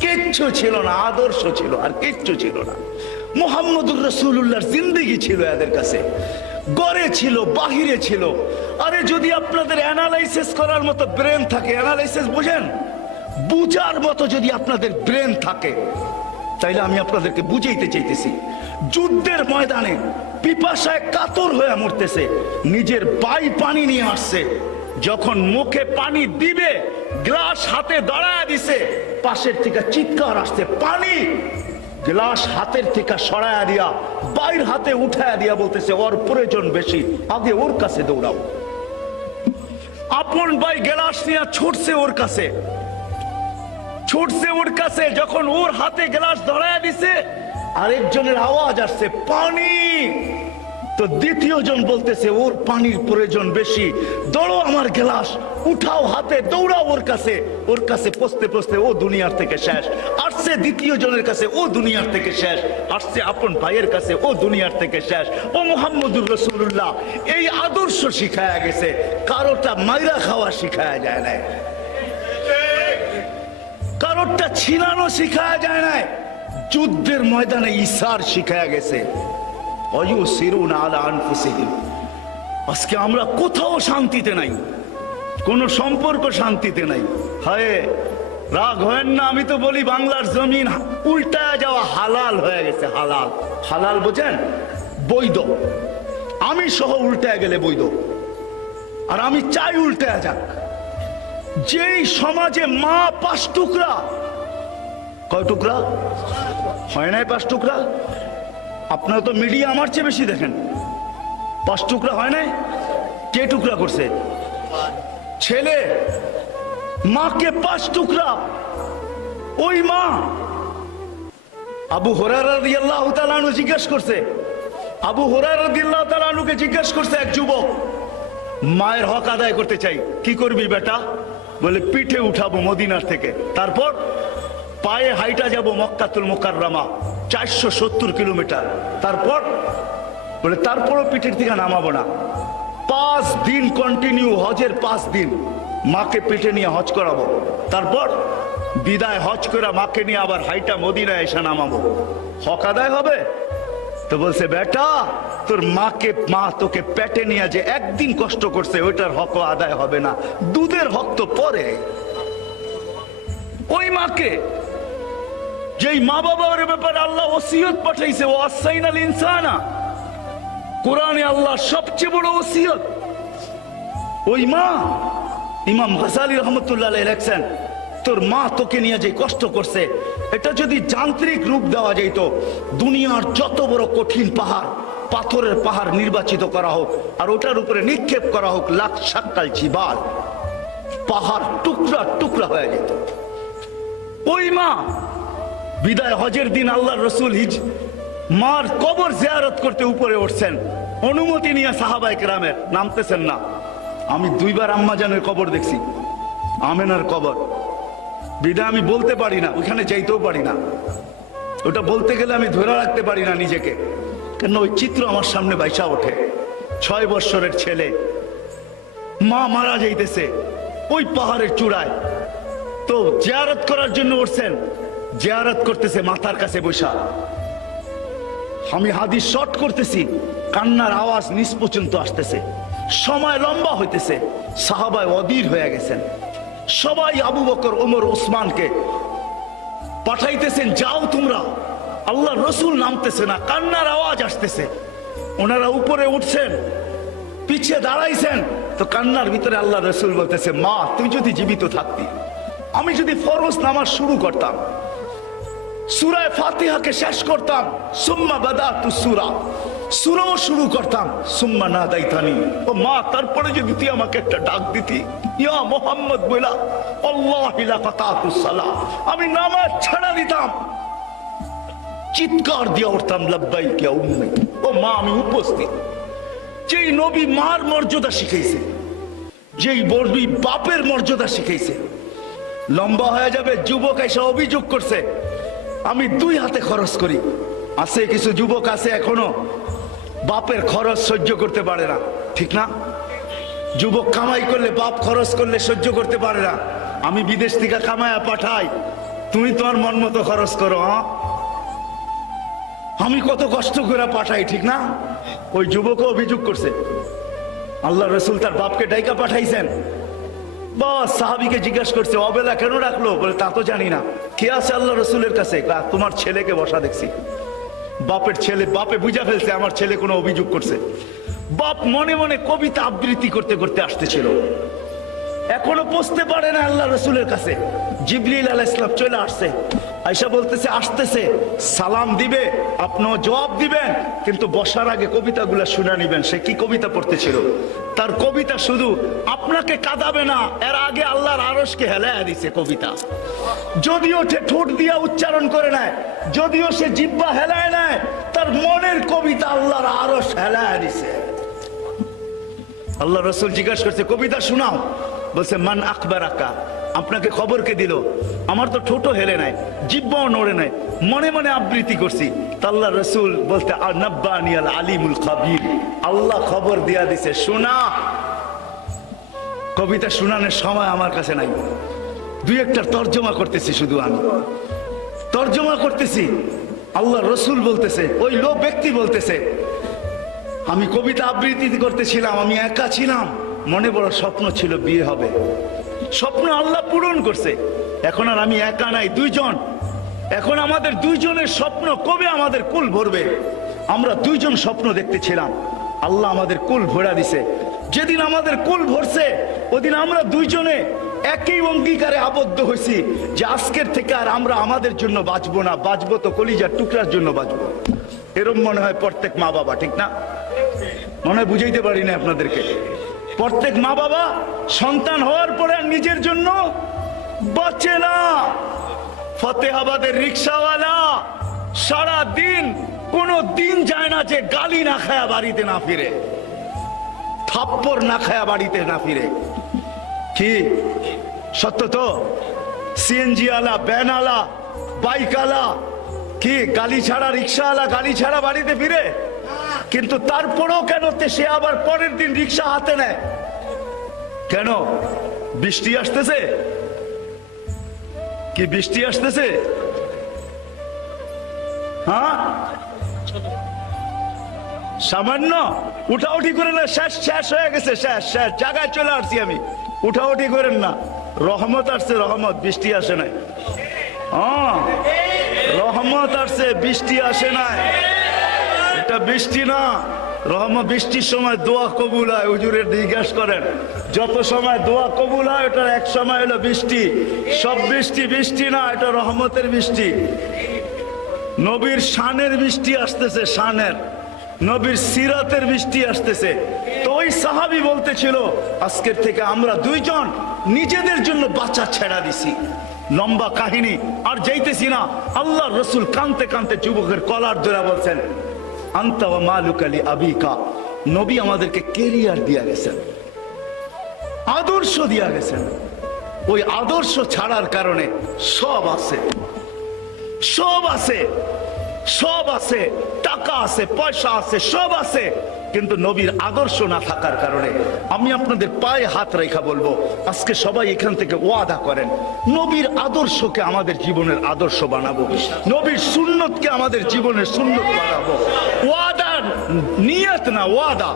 কিচ্ছু ছিল না, আদর্শ ছিল আর কিচ্ছু ছিল না। মুহাম্মদুর রাসূলুল্লাহর জিন্দেগি ছিল এদের কাছে, গড়ে ছিল, বাহিরে ছিল। আরে যদি আপনাদের অ্যানালাইসিস করার মতো ব্রেন থাকে, অ্যানালাইসিস বুঝেন, বুঝার মতো যদি আপনাদের ব্রেন থাকে, তাইলে আমি আপনাদেরকে বুঝাইতে চাইতেছি। যুদ্ধের ময়দানে পিপাসায় কাতর হয়ে মরতেছে, নিজের বাই পানি নিয়ে আসছে, যখন মুখে পানি দিবে গ্লাস হাতে দাঁড়ায় দিছে, পাশের থেকে চিৎকার আসছে, পানি। গ্লাস হাতের থেকে সরায়া দিয়া বাইর হাতে উঠায়া দিয়া বলতেছে ওর প্রয়োজন বেশি, আগে ওর কাছে দৌড়াও। আপন ভাই গ্লাস নিয়ে ছুটছে ওর কাছে, ছুটছে ওর কাছে, যখন ওর হাতে গ্লাস ধরায়া দিছে আরেকজনের আওয়াজ আসছে পানি। তো দ্বিতীয় জন বলতেছে ওর পানির প্রয়োজন বেশি, দৌড়ো আমার গ্লাস উঠাও হাতে, দৌড়াও ওর কাছে। ওর কাছে পৌঁছতে পৌঁছতে ও দুনিয়ার থেকে শেষ। আসছে দ্বিতীয় জনের কাছে, ও দুনিয়ার থেকে শেষ। আসছে আপন ভাইয়ের কাছে, ও দুনিয়ার থেকে শেষ। ও মুহাম্মদুর রাসূলুল্লাহ এই আদর্শ শিখায়া গেছে, কারোটা মাইরা খাওয়া শিখায়া যায় না, কারোটা ছিনানো শিখায়া যায় না, যুদ্ধের ময়দানে ইসার শিখায়া গেছে। আজকে আমরা কোথাও শান্তিতে নাই, কোন সম্পর্ক শান্তিতে নাই। হায় রাগ হয় না, আমি তো বলি বাংলার জমিন উল্টায় যাওয়া হালাল হয়ে গেছে। হালাল, হালাল বোঝেন, বৈধ। আমি সহ উল্টায় গেলে বৈধ, আর আমি চাই উল্টায় যাক। যেই সমাজে মা 5 টুকরা, কয় টুকরা হয় নাই? 5 টুকরা। আপনারা তো মিডিয়া আমার চেয়ে বেশি দেখেন। 5 টুকরা হয় নাই? কে টুকরা করছে? ছেলে মাকে 5 টুকরা। ওই মা আবু হুরায়রা রাদিয়াল্লাহু তাআলা আনহু জিজ্ঞেস করছে, আবু হুরায়রা রাদিয়াল্লাহু তাআলা আনহুকে জিজ্ঞেস করছে এক যুবক, মায়ের হক আদায় করতে চাই, কি করবি বেটা? বলে পিঠে উঠাবো মদিনার থেকে, তারপর পায়ে হাইটা যাব মক্কাতুল মুকাররমা 470 কিলোমিটার, তারপর বলে তারপরও পিঠের থেকে নামাবো না। 5 দিন কন্টিনিউ, হজের 5 দিন মাকে পিঠে নিয়ে হজ করাবো, তারপর বিদায় হজ করে মাকে নিয়ে আবার হাইটা মদিনায় এসে নামাবো। হক আদায় হবে? তো বলছে বেটা তোর মাকে, মা তোকে পেটে নিয়ে যে একদিন কষ্ট করছে ওইটার হক আদায় হবে না, দুধের হক তো পরে। ওই মাকে, যেই মা বাবার ব্যাপারে আল্লাহ ওসিয়ত পাঠাইছে, ও আসাইনাল ইনসানা, কোরআনে আল্লাহ সবচেয়ে বড় ওসিয়ত। ওই মা, ইমাম গাজালি রহমতুল্লাহ আলাইহি লেখছেন, তোর মা তোকে নিয়ে যে কষ্ট করছে, এটা যদি যান্ত্রিক রূপ দেওয়া যেত, দুনিয়ার যত বড় কঠিন পাহাড়, পাথরের পাহাড় নির্বাচিত করা হোক, আর ওটার উপরে নিক্ষেপ করা হোক লাখ শাক্কাল জিবাল, পাহাড় টুকরা টুকরা হয়ে যেত। ওই মা বিদায় হজের দিন আল্লাহ রসুল মার কবর জিয়ারত করতে উপরে উঠছেন, অনুমতি নিয়ে সাহাবায়ে কেরামের, নামতেছেন না। আমি 2 বার আম্মাজানের কবর দেখছি, আমেনার কবর। বিদায় আমি বলতে পারি না, ওইখানে যাইতেও পারি না। ওটা বলতে গেলে আমি ধরে রাখতে পারি না নিজেকে, কেন ওই চিত্র আমার সামনে বাইসা ওঠে। 6 বৎসরের ছেলে, মা মারা যাইতেছে ওই পাহাড়ের চূড়ায়, তো জিয়ারত করার জন্য উঠছেন, জিয়ারত করতেছে মাথার কাছে বসা। আমি হাদিস শর্ট করতেছি, কান্নার আওয়াজ নিচ পর্যন্ত আসতেছে, সময় লম্বা হইতেছে, সাহাবায় অধীর হয়ে গেছেন। সবাই আবু বকর, ওমর, ওসমানকে পাঠাইতেছেন, যাও তোমরা। আল্লাহ রসুল নামতেছে না, কান্নার আওয়াজ আসতেছে। ওনারা উপরে উঠছেন, পিছিয়ে দাঁড়াইছেন, তো কান্নার ভিতরে আল্লাহ রসুল বলতেছে, মা তুই যদি জীবিত থাকতি, আমি যদি ফরজ নামাজ শুরু করতাম, সূরা ফাতিহাকে শেষ করতাম, সুম্মা বাদাতু সূরা, সূরাও শুরু করতাম, সুম্মা নাদাইতানি, ও মা তারপরে যদি তুই আমাকে একটা ডাক দিতি, ইয়া মুহাম্মদ বলা, আল্লাহি লা ফাতাতুস সালাহ, আমি নামাজ ছাড়া দিতাম, চিৎকার দিয়ে উঠতাম, লাব্বাইক ইয়া উম্মি, ও মা আমি উপস্থিত। যেই নবী মার মর্যাদা শিখাইছে, যেই নবী বাপের মর্যাদা শিখাইছে। লম্বা হয়ে যাবে, যুবক এসে অভিযোগ করছে, আমি 2 হাতে খরচ করি। আছে কিছু যুবক আছে এখনো বাপের খরচ সহ্য করতে পারে না, ঠিক না? যুবক কামাই করলে, বাপ খরচ করলে সহ্য করতে পারে না। আমি বিদেশ থেকে কামায়া পাঠাই, তুমি তোমার মন মতো খরচ করো। আমি কত কষ্ট করে পাঠাই, ঠিক না? ওই যুবকও অভিযোগ করছে, আল্লাহ রসুল তার বাপকে ডাইকা পাঠাইছেন। বাস সাহাবীকে জিজ্ঞাসা করছে, অবেলা কেন রাখলো? বলে তা তো জানি না। কে আছে আল্লাহ রসুলের কাছে? তোমার ছেলেকে বসা দেখছি। বাপের ছেলে, বাপে বুঝা ফেলছে আমার ছেলে কোনো অভিযোগ করছে। বাপ মনে মনে কবিতা আবৃত্তি করতে করতে আসতেছিল, এখনো পৌঁছতে পারে না আল্লাহ রসুলের কাছে। জিবরিল আলাইহিস সালাম চলে আসছে, আয়েশা বলতেছে আসতেছে, সালাম দিবে, আপনিও জবাব দিবেন, কিন্তু বসার আগে কবিতাগুলো শুনে নিবেন। সে কি কবিতা পড়তেছিল? তার কবিতা শুধু আপনাকে কাঁদাবে না, এর আগে আল্লাহর আরশকে হেলায়া দিছে কবিতা। যদিও সে ঠোঁট দিয়া উচ্চারণ করে নেয়, যদিও সে জিহ্বা হেলায় নেয়, তার মনের কবিতা আল্লাহর আরশ হেলায়া দিছে। আল্লাহ রসুল জিজ্ঞাসা করছে, কবিতা শোনাও। বলছে, মান আখবারাকা, আপনাকে খবর কে দিল? আমার তো ঠোঁটও হেলে নাই, জিহ্বাও নড়ে নাই, মনে মনে আবৃত্তি করছি। আল্লাহ রসুল বলতে, নাব্বানি আল আলিমুল খাবীর, আল্লাহ খবর দিয়া দিছে, শোনা। কবিতা শোনানোর সময় আমার কাছে নাই, 2-1টা তর্জমা করতেছি, শুধু আমি তর্জমা করতেছি। আল্লাহ রসুল বলতেছে, ওই লোক ব্যক্তি বলতেছে, আমি কবিতা আবৃত্তি করতেছিলাম, আমি একা ছিলাম, মনে বড় স্বপ্ন ছিল বিয়ে হবে, স্বপ্ন আল্লাহ পূরণ করছে। এখন আর আমি একা নাই, 2 জন। এখন আমাদের 2 জনের স্বপ্ন কবে আমাদের কুল ভরবে? আমরা 2 জন স্বপ্ন দেখতেছিলাম, আল্লাহ আমাদের কুল ভরা দিছে। যেদিন আমাদের কুল ভরছে, ওদিন আমরা 2 জনে একই অঙ্গীকারে আবদ্ধ হয়েছি যে আজকের থেকে আর আমরা আমাদের জন্য বাঁচবো না, বাঁচবো তো কলিজার টুকরার জন্য বাঁচবো। এরম মনে হয় প্রত্যেক মা বাবা, ঠিক না? মনে হয় বুঝাইতে পারি না আপনাদেরকে। প্রত্যেক মা বাবা সন্তান হওয়ার পরে নিজের জন্য বাঁচে না। ফতেহাবাদের রিক্সাওয়ালা সারা দিন, কোনো দিন যায় না যে গালি না খায়া বাড়িতে না ফিরে, থাপ্পড় না খায়া বাড়িতে না ফিরে। কি সত্য তো? সিএনজি আলা, ভ্যান আলা, বাইক আলা, কি গালি ছাড়া, রিক্সাওয়ালা গালি ছাড়া বাড়িতে ফিরে? কিন্তু তারপরেও কেন সে আবার পরের দিন রিক্সা হাতে নেয়? কেন? বৃষ্টি আসতেছে, কি বৃষ্টি আসতেছে? হ্যাঁ, সামান্য উঠাউঠি করে না, শেষ শেষ হয়ে গেছে, শেষ শেষ জায়গায় চলে আসছি আমি। উঠাউঠি করেন না, রহমত আসছে, রহমত, বৃষ্টি আসে নাই। হ্যাঁ, রহমত আসছে, বৃষ্টি আসে নাই। এটা বৃষ্টি না, রহমত। বৃষ্টির সময় দোয়া কবুল হয়, হুজুরের জিজ্ঞাসা করেন, যত সময় দোয়া কবুল হয় ওটার এক সময় হলো বৃষ্টি। সব বৃষ্টি বৃষ্টি না, এটা রহমতের বৃষ্টি। নবীর শানের বৃষ্টি আসতেছে, শানের, নবীর সিরাতের বৃষ্টি আসতেছে। তো ওই সাহাবী বলতেছিল, আজকের থেকে আমরা 2 জন নিজেদের জন্য বাচ্চা ছেড়া দিছি। লম্বা কাহিনী আর যাইতেছি না। আল্লাহ রসুল কানতে কানতে যুবকের কলার ধরে বলছেন, আনতা ওয়া মালুকা লি আবিকা। নবী আমাদেরকে কেরিয়ার দিয়া গেছেন, আদর্শ দিয়া গেছেন। ওই আদর্শ ছাড়ার কারণে সব আছে, সব আছে, সব আছে, টাকা আছে, পয়সা আছে, সব আছে, কিন্তু নবীর আদর্শ না থাকার কারণে। আমি আপনাদের পায়ে হাত রেখা বলবো, আজকে সবাই এখান থেকে ওয়াদা করেন, নবীর আদর্শকে আমাদের জীবনের আদর্শ বানাবো, নবীর সুন্নতকে আমাদের জীবনের সুন্নত বানাবো। ওয়াদা, নিয়ত না, ওয়াদা।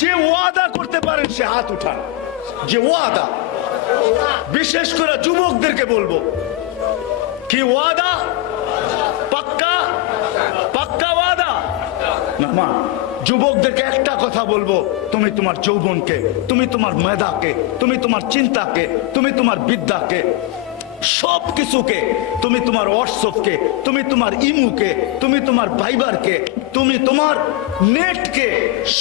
যে ওয়াদা করতে পারেন সে হাত উঠান। যে ওয়াদা, বিশেষ করে যুবকদেরকে বলবো, কি ওয়াদা? পাক্কা, পাক্কা ওয়াদা না মা। যুবকদেরকে একটা কথা বলবো, তুমি তোমার যৌবনকে, তুমি তোমার মেধাকে, তুমি তোমার চিন্তাকে, তুমি তোমার বিদ্যাকে, সব কিছুকে, তুমি তোমার হোয়াটসঅ্যাপকে, তুমি তোমার ইমুকে, তুমি তোমার ভাইবারকে, তুমি তোমার নেটকে,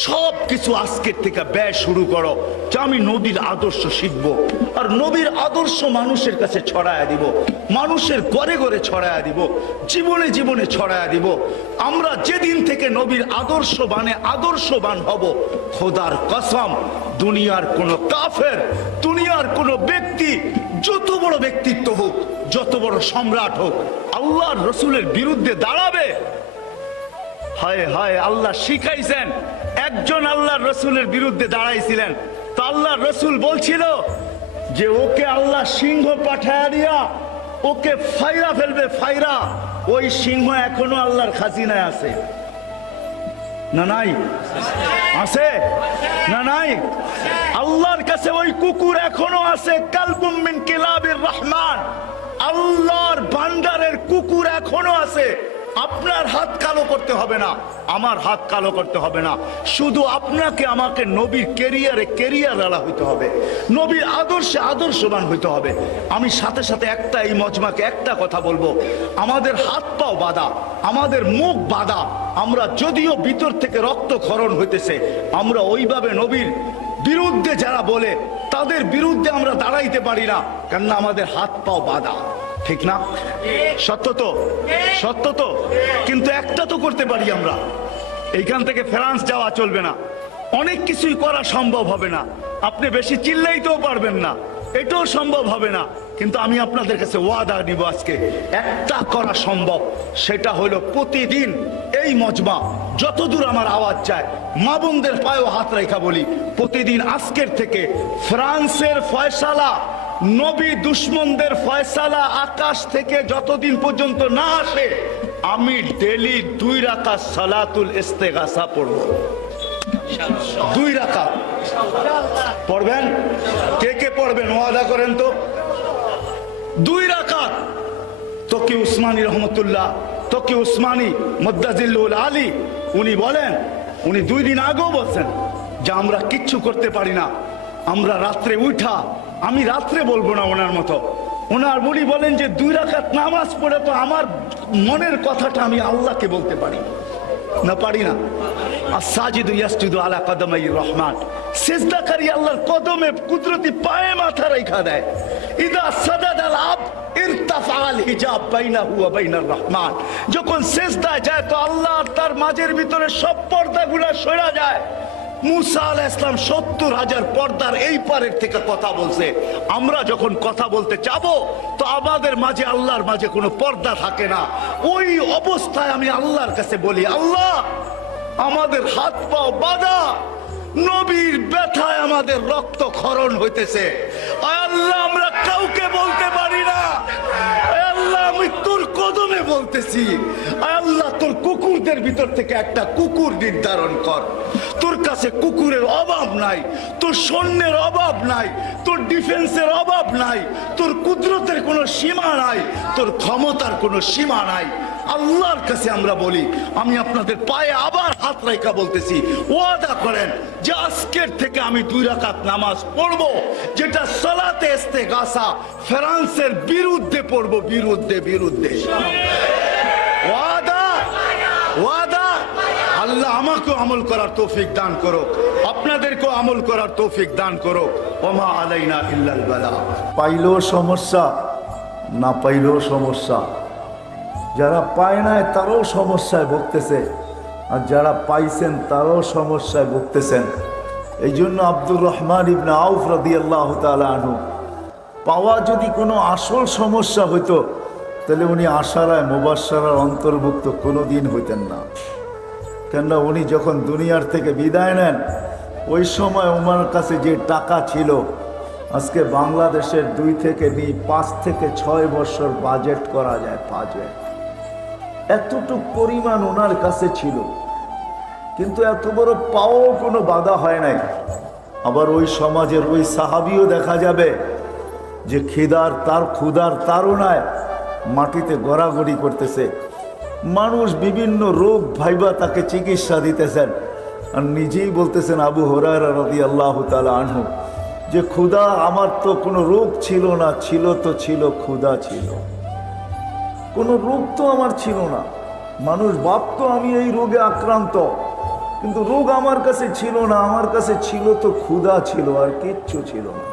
সব কিছু আজকের থেকে ব্যয় শুরু করো যে আমি নবীর আদর্শ শিখবো। আর নবীর আদর্শ মানুষের কাছে ছড়ায়া দিব, মানুষের ঘরে ঘরে ছড়ায়া দিব, জীবনে জীবনে ছড়ায়া দিব। আমরা যেদিন থেকে নবীর আদর্শবান হব, খোদার কসম, দুনিয়ার কোন কাফের, দুনিয়ার কোন ব্যক্তি, যত বড় ব্যক্তিত্ব হোক, যত বড় সম্রাট হোক, আল্লাহর রসুলের বিরুদ্ধে দাঁড়াবে। হায় হায়, আল্লাহ শিখাইছেন, একজন আল্লাহর রসুলের বিরুদ্ধে দাঁড়াইছিলেন, তো আল্লাহর রসুল বলছিল যে ওকে আল্লাহ সিংহ পাঠায়া দিয়া ওকে ফাইরা ফেলবে, ফাইরা। ওই সিংহ এখনো আল্লাহর খাজিনায় আছে না নাই? আছে না নাই? আল্লাহর কাছে ওই কুকুর এখনো আছে, কালবুম মিন কিলাবির রহমান, আল্লাহর ভান্ডারের কুকুর এখনো আছে। আপনার হাত কালো করতে হবে না, আমার হাত কালো করতে হবে না, শুধু আপনাকে আমাকে নবীর কেরিয়ার আলা হইতে হবে, নবীর আদর্শে আদর্শবান হইতে হবে। আমি সাথে সাথে একটা, এই মজমাকে একটা কথা বলবো, আমাদের হাত পাও বাঁধা, আমাদের মুখ বাঁধা, আমরা যদিও ভিতর থেকে রক্তক্ষরণ হইতেছে, আমরা ওইভাবে নবীর বিরুদ্ধে যারা বলে তাদের বিরুদ্ধে আমরা দাঁড়াইতে পারি না, কেননা আমাদের হাত পাও বাঁধা। ঠিক না? সত্য তো, সত্য তো। কিন্তু একটা তো করতে পারি আমরা, এইখান থেকে ফ্রান্স যাওয়া চলবে না, অনেক কিছুই করা সম্ভব হবে না, আপনি বেশি চিল্লাইতেও পারবেন না, এটাও সম্ভব হবে না। কিন্তু আমি আপনাদের কাছে ওয়াদা নিব, আজকে একটা করা সম্ভব, সেটা হলো প্রতিদিন এই মজমা, যতদূর আমার আওয়াজ যায়, মা বোনদের পায়েও হাত রেখা বলি, প্রতিদিন আজকের থেকে ফ্রান্সের ফয়সালা, নবী দুশ্মনদের ফয়সালা আকাশ থেকে যতদিন পর্যন্ত না আসে, আমি ডেলি 2 রাকাত সালাতুল ইস্তেগাসা পড়ব। 2 রাকাত পড়বেন? কে কে পড়বেন ওয়াদা করেন তো? 2 রাকাত। তকি উসমানী রহমতুল্লাহ, তকি উসমানী মুদ্দাজিল্লুল আলী, উনি বলেন, উনি 2 দিন আগেও বলছেন যে আমরা কিচ্ছু করতে পারি না, আমরা রাত্রে উঠা, আমি রাত্রে বলবো না ওনার মতো, ওনার উনি বলেন যে 2 রাকাত নামাজ পড়ে তো আমার মনের কথাটা আমি আল্লাহকে বলতে পারি না, পারি না। আস-সাজিদু ইয়াসজুদু আলা কদমাই রহমান, সিজদাকারী আল্লাহর কদমে কুদরতি পায়ে মাথা রাখা দেয়। ইদা সাজাদাল আবদ ইরতাফাল হিজাব বাইনাহু ওয়া বাইনার রহমান, যখন সিজদায় যায় তো আল্লাহ আর তার মাঝের ভিতরে সব পর্দাগুলো সরে যায়। মুসা আলাইহিস সালাম 70,000 পর্দার এই পারের থেকে কথা বলছে। আমরা যখন কথা বলতে যাবো তো আমাদের মাঝে আল্লাহর মাঝে কোনো পর্দা থাকে না। ওই অবস্থায় আমি আল্লাহর কাছে বলি, আল্লাহ আমাদের হাত পাও বাঁধা, নবীর ব্যথায় আমাদের রক্ত ক্ষরণ হইতেছে, আল্লাহ আমরা কাউকে বলতে পারি না, আল্লাহ আমি তোর কদমে বলতেছি, আল্লাহ তোর কুকুরদের ভিতর থেকে একটা কুকুর নির্ধারণ কর। তোর কাছে কুকুরের অভাব নাই, তোর সৈন্যের অভাব নাই, তোর ডিফেন্সের অভাব নাই, তোর কুদরতের কোনো সীমা নাই, তোর ক্ষমতার কোনো সীমা নাই। আল্লাহর কাছে আমরা বলি, আমি আপনাদের পায়ে আবার হাত রেখা বলতেছি, ওয়াদা করেন যে আজকের থেকে আমি 2 রাকাত নামাজ পড়বো, যেটা সালাতে ইস্তেগাসা ফ্রান্সের বিরুদ্ধে পড়বো, বিরুদ্ধে বিরুদ্ধে। ওয়াদা, ওয়াদা। আল্লাহ আমাকেও আমল করার তৌফিক দান করো, আপনাদেরকেও আমল করার তৌফিক দান করো। ওমা আলাইনা ইল্লাল বালাগ। পাইলেও সমস্যা, না পাইলেও সমস্যা। যারা পায় নাই তারাও সমস্যায় ভুগতেছে, আর যারা পাইছেন তারাও সমস্যায় ভুগতেছেন। এই জন্য আব্দুর রহমান ইবনে আউফ রাদিয়াল্লাহু তাআলা আনহু, পাওয়া যদি কোনো আসল সমস্যা হইতো তাহলে উনি আশারায় মুবাশশারার অন্তর্ভুক্ত কোনো দিন হইতেন না। কেননা উনি যখন দুনিয়ার থেকে বিদায় নেন, ওই সময় ওনার কাছে যে টাকা ছিল, আজকে বাংলাদেশের 5 থেকে 6 বছর বাজেট করা যায়। বাজেট এতটুক পরিমাণ ওনার কাছে ছিল, কিন্তু এত বড় পাওয়াও কোনো বাধা হয় নাই। আবার ওই সমাজের ওই সাহাবিও দেখা যাবে যে ক্ষুধার তাড়নায় মাটিতে গড়াগড়ি করতেছে। মানুষ বিভিন্ন রোগ ভাইবা তাকে চিকিৎসা দিতেছেন, আর নিজেই বলতেছেন আবু হুরায়রা রাদিয়াল্লাহু তাআলা আনহু যে ক্ষুধা, আমার তো কোনো রোগ ছিল না, ছিল ক্ষুধা ছিল, কোনো রোগ তো আমার ছিল না। মানুষ ভাবত আমি এই রোগে আক্রান্ত, কিন্তু রোগ আমার কাছে ছিল না, আমার কাছে ছিল তো ক্ষুধা ছিল, আর কিচ্ছু ছিল না।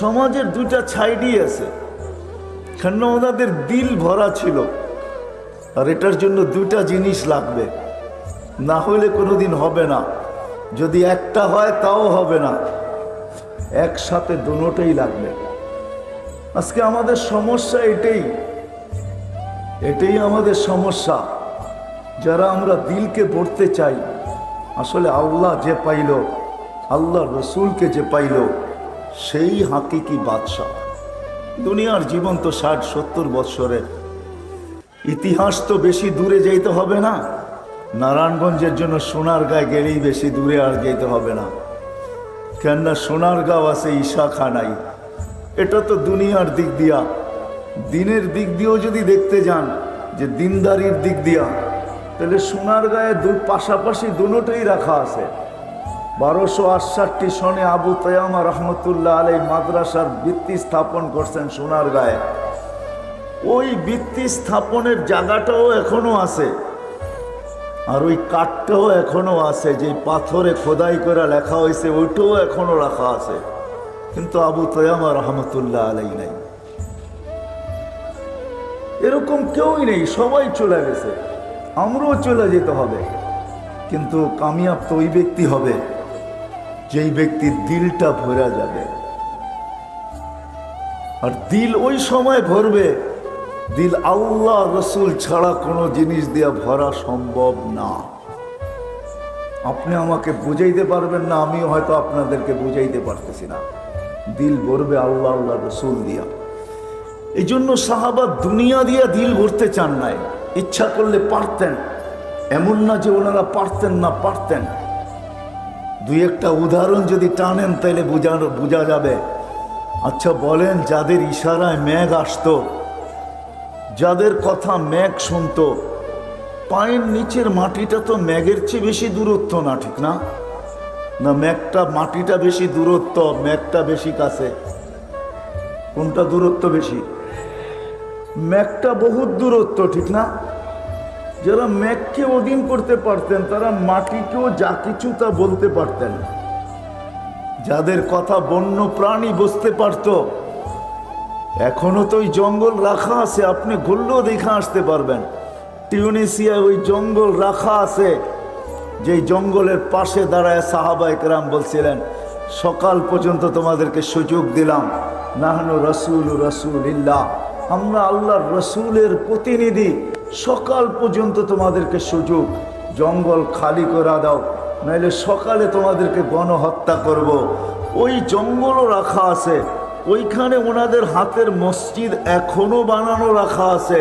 সমাজের দুইটা ছাইডই আছে, কেন ওনাদের দিল ভরা ছিল। আর এটার জন্য দুইটা জিনিস লাগবে, না হলে কোনোদিন হবে না। যদি একটা হয় তাও হবে না, একসাথে দুটোই লাগবে। আজকে আমাদের সমস্যা এটাই আমাদের সমস্যা। যারা আমরা দিলকে ভরতে চাই, আসলে আল্লাহ যে পাইল, আল্লাহ রসুলকে যে পাইল, সেই হাকিকি বাদশা। দুনিয়ার জীবন তো 60-70 বৎসরের, ইতিহাস তো বেশি দূরে যাইতে হবে না। নারায়ণগঞ্জের জন্য সোনারগাঁয়ে গেলেই বেশি দূরে আর যেতে হবে না, কেননা সোনারগাঁও আছে ঈশাখানাই। এটা তো দুনিয়ার দিক দিয়া। দিনের দিক দিয়েও যদি দেখতে যান, যে দিনদারির দিক দিয়া, তাহলে সোনারগাঁয়ে পাশাপাশি দুটোই রাখা আছে। 1268 সনে আবু তায়ামা রহমতুল্লাহ আলাই মাদ্রাসার ভিত্তি স্থাপন করছেন সোনারগাঁয়ে। ওই ভিত্তি স্থাপনের জায়গাটাও এখনো আছে, আর ওই কাঠটাও এখনো আছে, যে পাথরে খোদাই করে লেখা হয়েছে, ওইটাও এখনো রাখা আছে। কিন্তু আবু তায়ামা রহমতুল্লাহ আলাই নাই। এরকম কেউই নেই, সবাই চলে গেছে, আমরাও চলে যেতে হবে। কিন্তু কামিয়াব তো ওই ব্যক্তি হবে যেই ব্যক্তির দিলটা ভরা যাবে। আর দিল ওই সময় ভরবে, দিল আল্লাহ রসুল ছাড়া কোনো জিনিস দিয়া ভরা সম্ভব না। আপনি আমাকে বুঝাইতে পারবেন না, আমিও হয়তো আপনাদেরকে বুঝাইতে পারতেছি না। দিল ভরবে আল্লাহ রসুল দিয়া। এই জন্য সাহাবা দুনিয়া দিয়া দিল ভরতে চান নাই। ইচ্ছা করলে পারতেন, এমন না যে ওনারা পারতেন না, পারতেন। দুই একটা উদাহরণ যদি টানেন তাইলে বোঝা যাবে। আচ্ছা বলেন, যাদের ইশারায় মেঘ আসতো, যাদের কথা মেঘ শুনতো, পায়ের নিচের মাটিটা তো মেঘের চেয়ে বেশি দূরত্ব না, ঠিক না? না মাটিটা বেশি দূরত্ব, মেঘটা বেশি কাছে? কোনটা দূরত্ব বেশি? মেঘটা বহুত দূরত্ব, ঠিক না? যারা মেঘকে অধীন করতে পারতেন, তারা মাটিকেও যা কিছু তা বলতে পারতেন। যাদের কথা বন্য প্রাণী বুঝতে পারত, এখনো তো ওই জঙ্গল রাখা আছে, আপনি ঘুরলেও দেখে আসতে পারবেন। টিউনিসিয়ায় ওই জঙ্গল রাখা আছে, যেই জঙ্গলের পাশে দাঁড়ায় সাহাবায়ে কেরাম বলছিলেন, সকাল পর্যন্ত তোমাদেরকে সুযোগ দিলাম, নাহনু রাসূলুল্লাহ, আমরা আল্লাহর রসুলের প্রতিনিধি, সকাল পর্যন্ত তোমাদেরকে সুযোগ, জঙ্গল খালি করে দাও, নাইলে সকালে তোমাদেরকে গণহত্যা করব। ওই জঙ্গলও রাখা আছে, ওইখানে ওনাদের হাতের মসজিদ এখনো বানানো রাখা আছে।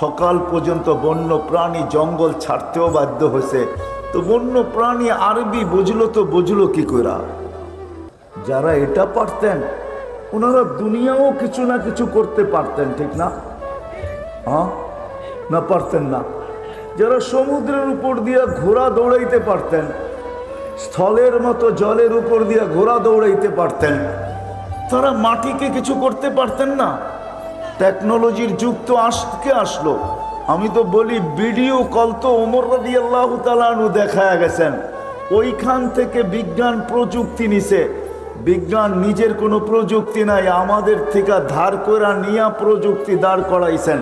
সকাল পর্যন্ত বন্য প্রাণী জঙ্গল ছাড়তেও বাধ্য হয়েছে। তো বন্য প্রাণী আরবি বুঝলো কি করে? যারা এটা পারতেন, ওনারা দুনিয়াও কিছু না কিছু করতে পারতেন, ঠিক না? হ্যাঁ না, পারতেন না? যারা সমুদ্রের উপর দিয়ে ঘোড়া দৌড়াইতে পারতেন, স্থলের মতো জলের উপর দিয়ে ঘোড়া দৌড়াইতে পারতেন, তারা মাটিকে কিছু করতে পারতেন না? টেকনোলজির যুগ তো আজকে আসলো। আমি তো বলি, ভিডিও কল তো ওমর রাদিয়াল্লাহু তাআলা আনহু দেখায়া গেছেন, ওইখান থেকে বিজ্ঞান প্রযুক্তি নিছে। বিজ্ঞান নিজের কোনো প্রযুক্তি নাই, আমাদের থেকে ধার করে নিয়ে প্রযুক্তি দাঁড় করাইছেন।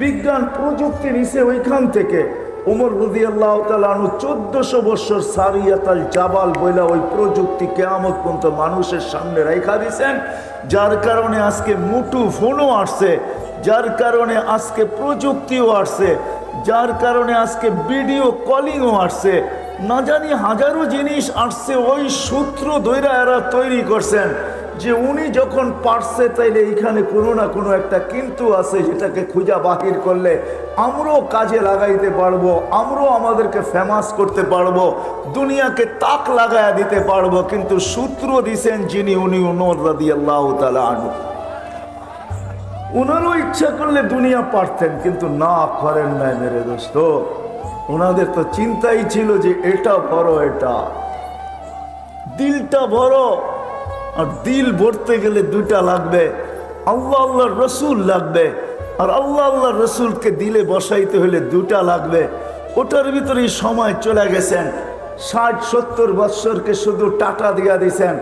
বিজ্ঞান প্রযুক্তি নিছে ওইখান থেকে। ওমর রাদিয়াল্লাহু তাআলা আনহু 1400 বছর সারিয়াতাল জাবাল বইলা ওই প্রযুক্তি কিয়ামত পর্যন্ত মানুষের সামনে রাখা দিয়েছেন, যার কারণে আজকে মুঠো ফোনও আসছে, যার কারণে আজকে প্রযুক্তিও আসছে, যার কারণে আজকে ভিডিও কলিংও আসছে, না জানি হাজারো জিনিস আসছে। ওই সূত্র ধইরা এরা তৈরি করছেন যে উনি যখন পারছে তাইলে এইখানে কোনো না কোনো একটা কিন্তু আছে, যেটাকে খুঁজা বাহির করলে আমরাও কাজে লাগাইতে পারবো, আমরাও আমাদেরকে ফেমাস করতে পারবো, দুনিয়াকে তাক লাগায়া দিতে পারবো। কিন্তু সূত্র দিছেন যিনি, উনি ওমর রাদিয়াল্লাহু তাআলা আনহু। ওনারও ইচ্ছা করলে দুনিয়া পারতেন, কিন্তু না করেন নাই মেরে দোস্ত। ওনাদের তো চিন্তাই ছিল যে এটা বড়, এটা দিলটা বড়, আর দিল ভরতে গেলে দুইটা লাগবে, আল্লাহ আল্লাহর রসুল লাগবে, আর আল্লাহ আল্লাহর রসুলকে দিলে বসাইতে হলে দুটা লাগবে। ওটার ভিতরেই সময় চলে গেছেন। 60-70 বৎসরকে শুধু টাটা দিয়া দিছেন,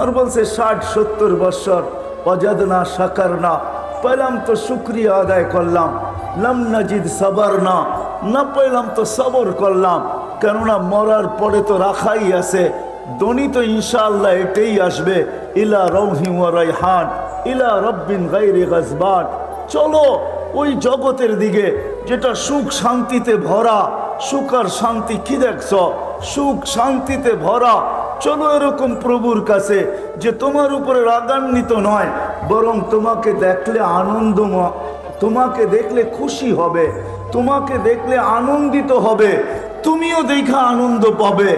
আর বলছে 60-70 বৎসর ওয়াজাদনা শাকারনা, পেলাম তো শুক্রিয়া আদায় করলাম, লাম নাজিদ সাবারনা, না পেলাম তো সবর করলাম। কেননা মরার পরে তো রাখাই আছে, দনি তো ইনশাআল্লাহ এটাই আসবে, ইলা রাউহি ওয়া রাইহান ইলা রব্বিন গায়রি গাজবান। চলো ওই জগতের দিকে যেটা সুখ শান্তিতে ভরা। সুখ আর শান্তি কি দেখছ? সুখ শান্তিতে ভরা। চলো এরকম প্রভুর কাছে যে তোমার উপরে রাগান্বিত নয়, বরং তোমাকে দেখলে আনন্দময়, তোমাকে দেখলে খুশি হবে, তোমাকে দেখলে আনন্দিত হবে, তুমিও দেখা আনন্দ পাবে,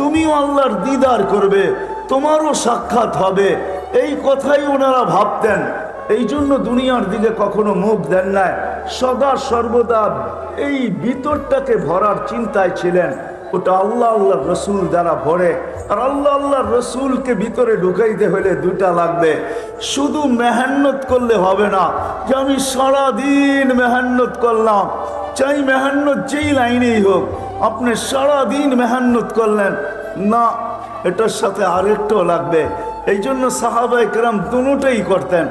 তুমিও আল্লাহর দিদার করবে, তোমারও সাক্ষাৎ হবে। এই কথাই ওনারা ভাবতেন। এই জন্য দুনিয়ার দিকে কখনো মুখ দেন নাই, সদা সর্বদা এই ভিতরটাকে ভরার চিন্তায় ছিলেন। ওটা আল্লাহ আল্লাহর রসুল দ্বারা ভরে, আর আল্লাহ আল্লাহর রসুলকে ভিতরে ঢুকাইতে হলে দুটা লাগবে। শুধু মেহান্নত করলে হবে না যে আমি সারাদিন মেহান্নত করলাম, চাই মেহান্নত যেই লাইনেই হোক, আপনি সারাদিন মেহান্নত করলেন না, এটার সাথে আরেকটাও লাগবে। এই জন্য সাহাবায়ে কেরাম দুটোই করতেন,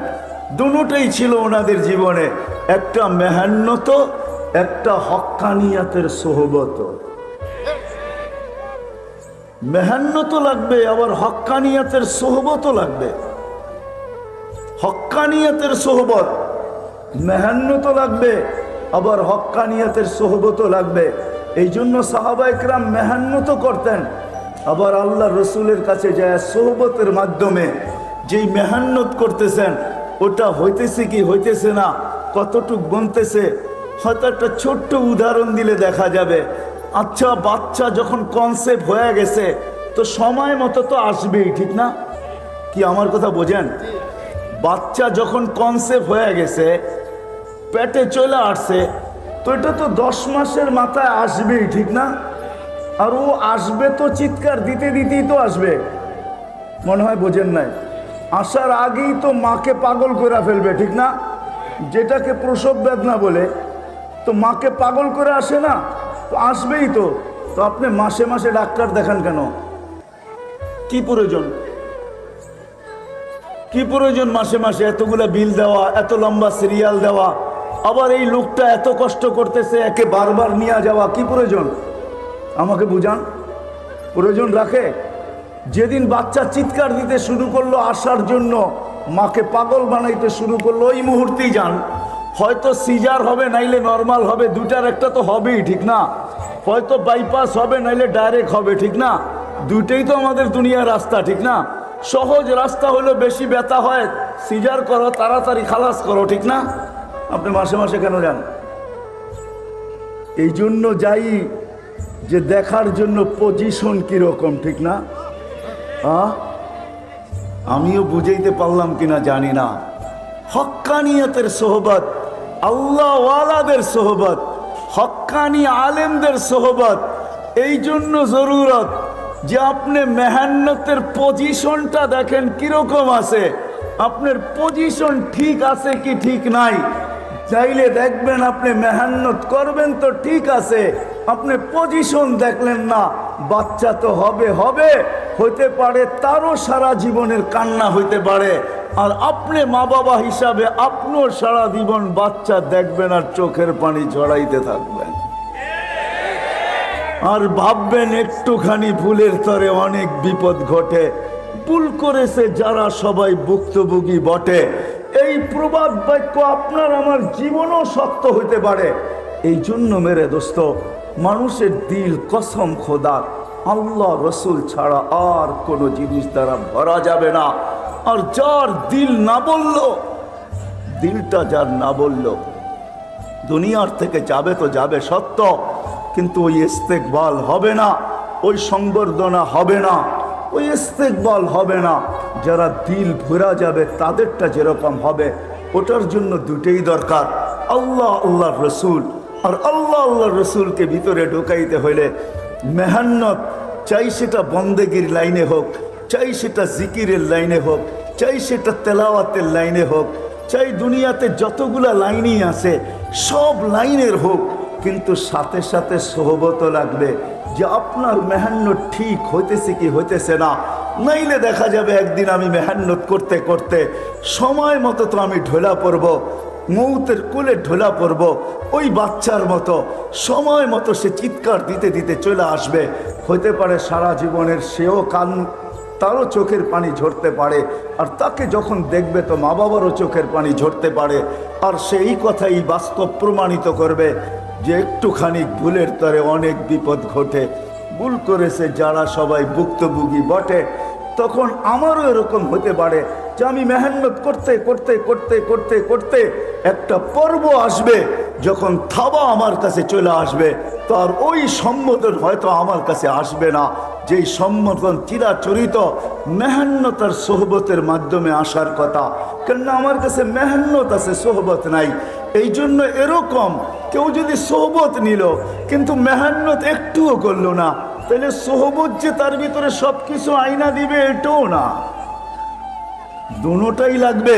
দুটোই ছিল ওনাদের জীবনে, একটা মেহান্নত, একটা হক্কানিয়াতের সোহবত। মেহান্নতও লাগবে, আবার হক্কানিয়াতের সোহবতও লাগবে। হক্কানিয়াতের সোহবত, মেহান্নতও লাগবে, আবার হক্কানিয়াতের সোহবতও লাগবে। এই জন্য সাহাবায়ে কেরাম মেহান্নতও করতেন, আবার আল্লাহ রসুলের কাছে যায় সোহবতের মাধ্যমে যেই মেহান্নত করতেছেন ওটা হইতেছে কি হইতেছে না, কতটুক বনতেছে। হয়তো একটা ছোট্ট উদাহরণ দিলে দেখা যাবে। আচ্ছা, বাচ্চা যখন কনসেপ্ট হয়ে গেছে তো সময় মতো তো আসবেই, ঠিক না? কি আমার কথা বোঝেন? বাচ্চা যখন কনসেপ্ট হয়ে গেছে, পেটে চলে আসছে, তো এটা তো 10 মাসের মাথায় আসবেই, ঠিক না? আর ও আসবে তো চিৎকার দিতে দিতেই তো আসবে। মনে হয় বোঝেন নাই, আসার আগেই তো মাকে পাগল করে ফেলবে, ঠিক না? যেটাকে প্রসব বেদনা বলে, তো মাকে পাগল করে আসে না, তো আসবেই তো। তো আপনি মাসে মাসে ডাক্তার দেখান কেন? কি প্রয়োজন? কি প্রয়োজন মাসে মাসে এতগুলা বিল দেওয়া, এত লম্বা সিরিয়াল দেওয়া, আবার এই লোকটা এত কষ্ট করতেছে, একে বারবার নিয়ে যাওয়া, কি প্রয়োজন? আমাকে বুঝান, প্রয়োজন রাখে? যেদিন বাচ্চা চিৎকার দিতে শুরু করলো আসার জন্য, মাকে পাগল বানাইতে শুরু করলো, ওই মুহূর্তেই যান। হয়তো সিজার হবে, নাইলে নর্মাল হবে, দুটার একটা তো হবেই, ঠিক না? হয়তো বাইপাস হবে, নাইলে ডাইরেক্ট হবে, ঠিক না? দুইটাই তো আমাদের দুনিয়ার রাস্তা, ঠিক না? সহজ রাস্তা হলো বেশি ব্যথা হয়, সিজার করো, তাড়াতাড়ি খালাস করো, ঠিক না? আপনি মাসে মাসে কেন যান? এই জন্য যাই যে দেখার জন্য পজিশন কিরকম, ঠিক না? আমিও বুঝাইতে পারলাম কিনা জানি না। হক্কানিয়াতের সোহবত, আল্লাহ ওয়ালাদের সোহবত, হক্কানি আলেমদের সোহবত, এই জন্য জরুরত যে আপনি মেহান্নতের পজিশনটা দেখেন কিরকম আছে, আপনার পজিশন ঠিক আছে কি ঠিক নাই, চাইলে দেখবেন আপনি মেহনত করবেন তো ঠিক আছে, আপনি পজিশন দেখলেন না, বাচ্চা তো হবে হবে, হইতে পারে তারও সারা জীবনের কান্না হইতে পারে, আর আপনি মা বাবা হিসাবে আপনিও সারা জীবন বাচ্চা দেখবেন আর চোখের পানি ঝরাইতে থাকবেন, আর ভাববেন একটুখানি ভুলের তরে অনেক বিপদ ঘটে। ভুল করেছে যারা সবাই ভুক্তভোগী বটে। এই প্রবাদ বাক্য আপনার আমার জীবনও সত্য হইতে পারে। এই জন্য মেরে দোস্ত, মানুষের দিল কসম খোদা আল্লাহ রসুল ছাড়া আর কোনো জিনিস দ্বারা ভরা যাবে না। আর যার দিল না বলল, দিলটা যার না বলল, দুনিয়ার থেকে যাবে তো যাবে সত্য, কিন্তু ওই ইস্তেকবাল হবে না, ওই সংবর্ধনা হবে না, ওই ইস্তেকবাল হবে না। যারা দিল ভরা যাবে তাদেরটা যেরকম হবে, ওটার জন্য দুটেই দরকার, আল্লাহ আল্লাহর রসুল। আর আল্লাহ আল্লাহর রসুলকে ভিতরে ঢুকাইতে হইলে মেহনত, চাই সেটা বন্দেগীর লাইনে হোক, চাই সেটা জিকিরের লাইনে হোক, চাই সেটা তেলাওয়াতের লাইনে হোক, চাই দুনিয়াতে যতগুলা লাইনই আছে সব লাইনের হোক, কিন্তু সাথে সাথে সোহবত লাগবে যে আপনার মেহনত ঠিক হইতেছে কি হইতেছে না। নাইলে দেখা যাবে একদিন আমি মেহনত করতে করতে সময় মতো তো আমি ঢোলা পড়ব, মৌতের কোলে ঢোলা পড়ব, ওই বাচ্চার মতো সময় মতো সে চিৎকার দিতে দিতে চলে আসবে। হইতে পারে সারা জীবনের সেও কান, তারও চোখের পানি ঝরতে পারে, আর তাকে যখন দেখবে তো মা বাবারও চোখের পানি ঝরতে পারে। আর সেই কথাই বাস্তব প্রমাণিত করবে যে একটুখানি ভুলের তরে অনেক বিপদ ঘটে। ভুল করেছে যারা সবাই ভুক্তভোগী বটে, তখন আমারও এরকম হতে পারে যে আমি মেহনত করতে করতে করতে করতে করতে একটা পর্ব আসবে যখন থাবা আমার কাছে চলে আসবে, তো আর ওই সম্বোধন হয়তো আমার কাছে আসবে না, যেই সম্বোধন চিরাচরিত মেহনত আর সোহবতের মাধ্যমে আসার কথা। কেননা আমার কাছে মেহনত আছে, সোহবত নাই। এই জন্য এরকম কেউ যদি সোহবত নিল কিন্তু মেহনত একটুও করলো না, তাহলে সোহবত যে তার ভিতরে সব কিছু আইনা দিবে এটাও না, দুটোটাই লাগবে,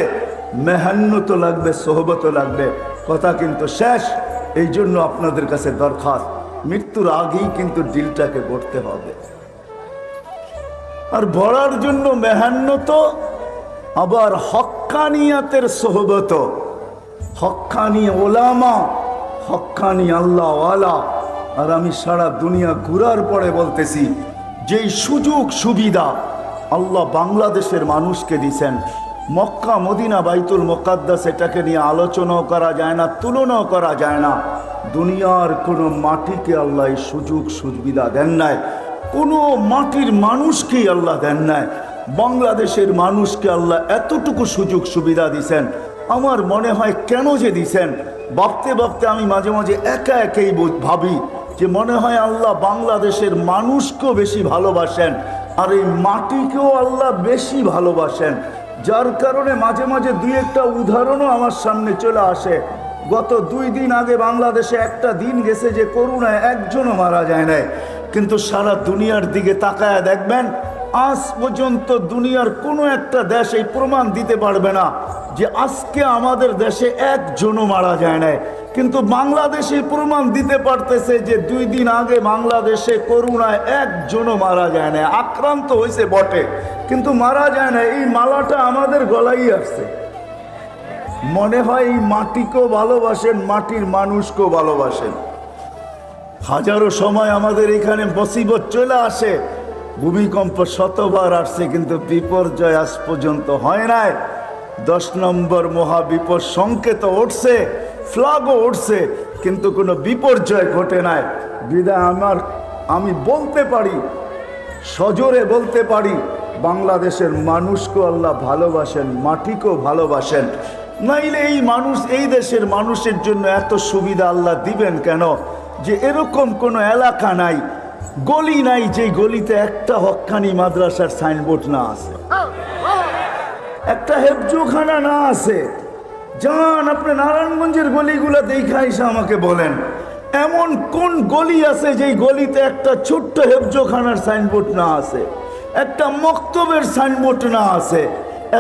মেহনতও লাগবে, সোহবতও লাগবে। কথা কিন্তু শেষ। এই জন্য আপনাদের কাছে দরখাস্ত, মৃত্যুর আগেই কিন্তু দিলটাকে গড়তে হবে। আর ভরার জন্য মেহনত, আবার হক্কানিয়াতের সোহবত, হক্কানি ওলামা, হক্কানি আল্লাহওয়ালা। আর আমি সারা দুনিয়া ঘুরার পরে বলতেছি, যেই সুযোগ সুবিধা আল্লাহ বাংলাদেশের মানুষকে দিছেন, মক্কা মদিনা বাইতুল মুকাদ্দাস, এটাকে নিয়ে আলোচনাও করা যায় না, তুলনাও করা যায় না। দুনিয়ার কোনো মাটিকে আল্লাহ এই সুযোগ সুবিধা দেন নাই, কোনো মাটির মানুষকেই আল্লাহ দেন নাই। বাংলাদেশের মানুষকে আল্লাহ এতটুকু সুযোগ সুবিধা দিছেন। আমার মনে হয় কেন যে দিছেন, ভাবতে ভাবতে আমি মাঝে মাঝে একা একাই ভাবি যে মনে হয় আল্লাহ বাংলাদেশের মানুষকেও বেশি ভালোবাসেন, আর এই মাটিকেও আল্লাহ বেশি ভালোবাসেন। যার কারণে মাঝে মাঝে দুই একটা উদাহরণও আমার সামনে চলে আসে। গত 2 দিন আগে বাংলাদেশে একটা দিন গেছে যে করোনায় একজনও মারা যায় নাই, কিন্তু সারা দুনিয়ার দিকে তাকায় দেখবেন আজ পর্যন্ত দুনিয়ার কোনো একটা দেশ এই প্রমাণ দিতে পারবে না যে আজকে আমাদের দেশে একজনও মারা যায় নাই। কিন্তু বাংলাদেশে প্রমাণ দিতে পারতেছে যে 2 দিন আগে বাংলাদেশে করোনায় একজনও মারা যায় না, আক্রান্ত হয়েছে বটে কিন্তু মারা যায় না। এই মালাটা আমাদের গলায় আসছে। মনে হয় এই মাটিকেও ভালোবাসেন, মাটির মানুষকেও ভালোবাসেন। হাজারো সময় আমাদের এখানে মুসিবত চলে আসে, ভূমিকম্প শতবার আসছে কিন্তু বিপর্যয় আজ পর্যন্ত হয় নাই। 10 নম্বর মহাবিপদ সংকেত উঠছে, ফ্ল্যাগও উঠছে, কিন্তু কোনো বিপর্যয় ঘটে নাই। বিদায় আমি বলতে পারি, সজোরে বলতে পারি, বাংলাদেশের মানুষকেও আল্লাহ ভালোবাসেন, মাটিকেও ভালোবাসেন। নাইলে এই মানুষ, এই দেশের মানুষের জন্য এত সুবিধা আল্লাহ দিবেন কেন যে এরকম কোনো এলাকা নাই, গলি নাই যে গলিতে একটা হক্কানি মাদ্রাসার সাইনবোর্ড না আছে, একটা হেফজুখানা না আছে। যান আপনি নারায়ণগঞ্জের গলিগুলো দেখা এসে আমাকে বলেন, এমন কোন গলি আছে যেই গলিতে একটা ছোট্ট হেফজুখানার সাইনবোর্ড না আছে, একটা মক্তবের সাইনবোর্ড না আছে,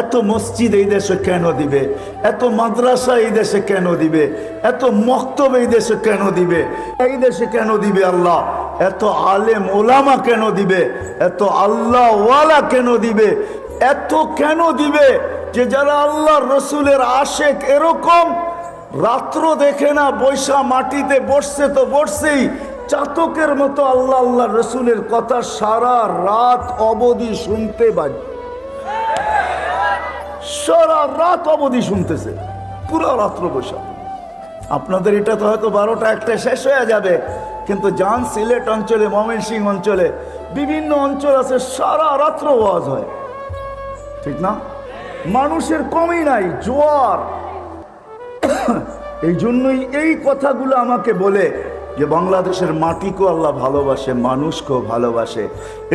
এত মসজিদ এই দেশে কেন দিবে, এত মাদ্রাসা এই দেশে কেন দিবে, এত মক্তব এই দেশে কেন দিবে, এই দেশে কেন দিবে আল্লাহ, এত আলেম ওলামা কেন দিবে, এত আল্লাহ ওয়ালা কেন দিবে, এত কেন দিবে যে যারা আল্লাহর রসুলের আশেক এরকম রাত্র দেখে না, বৈশা মাটিতে বসছে তো বসছেই, চাতকের মতো আল্লাহ আল্লাহ রসুলের কথা সারা রাত অবধি শুনতে বাজে, সারা রাত অবধি শুনতেছে, পুরো রাত্র বৈশা। আপনাদের এটা তো হয়তো 12টা 1টা শেষ হয়ে যাবে, কিন্তু যান সিলেট অঞ্চলে, ময়মনসিংহ অঞ্চলে, বিভিন্ন অঞ্চল আছে সারা রাত্র ওয়াজ হয়, ঠিক না? মানুষের কমই নাই, জোয়ার। এই জন্যই এই কথাগুলো আমাকে বলে যে বাংলাদেশের মাটিকেও আল্লাহ ভালোবাসে, মানুষকেও ভালোবাসে।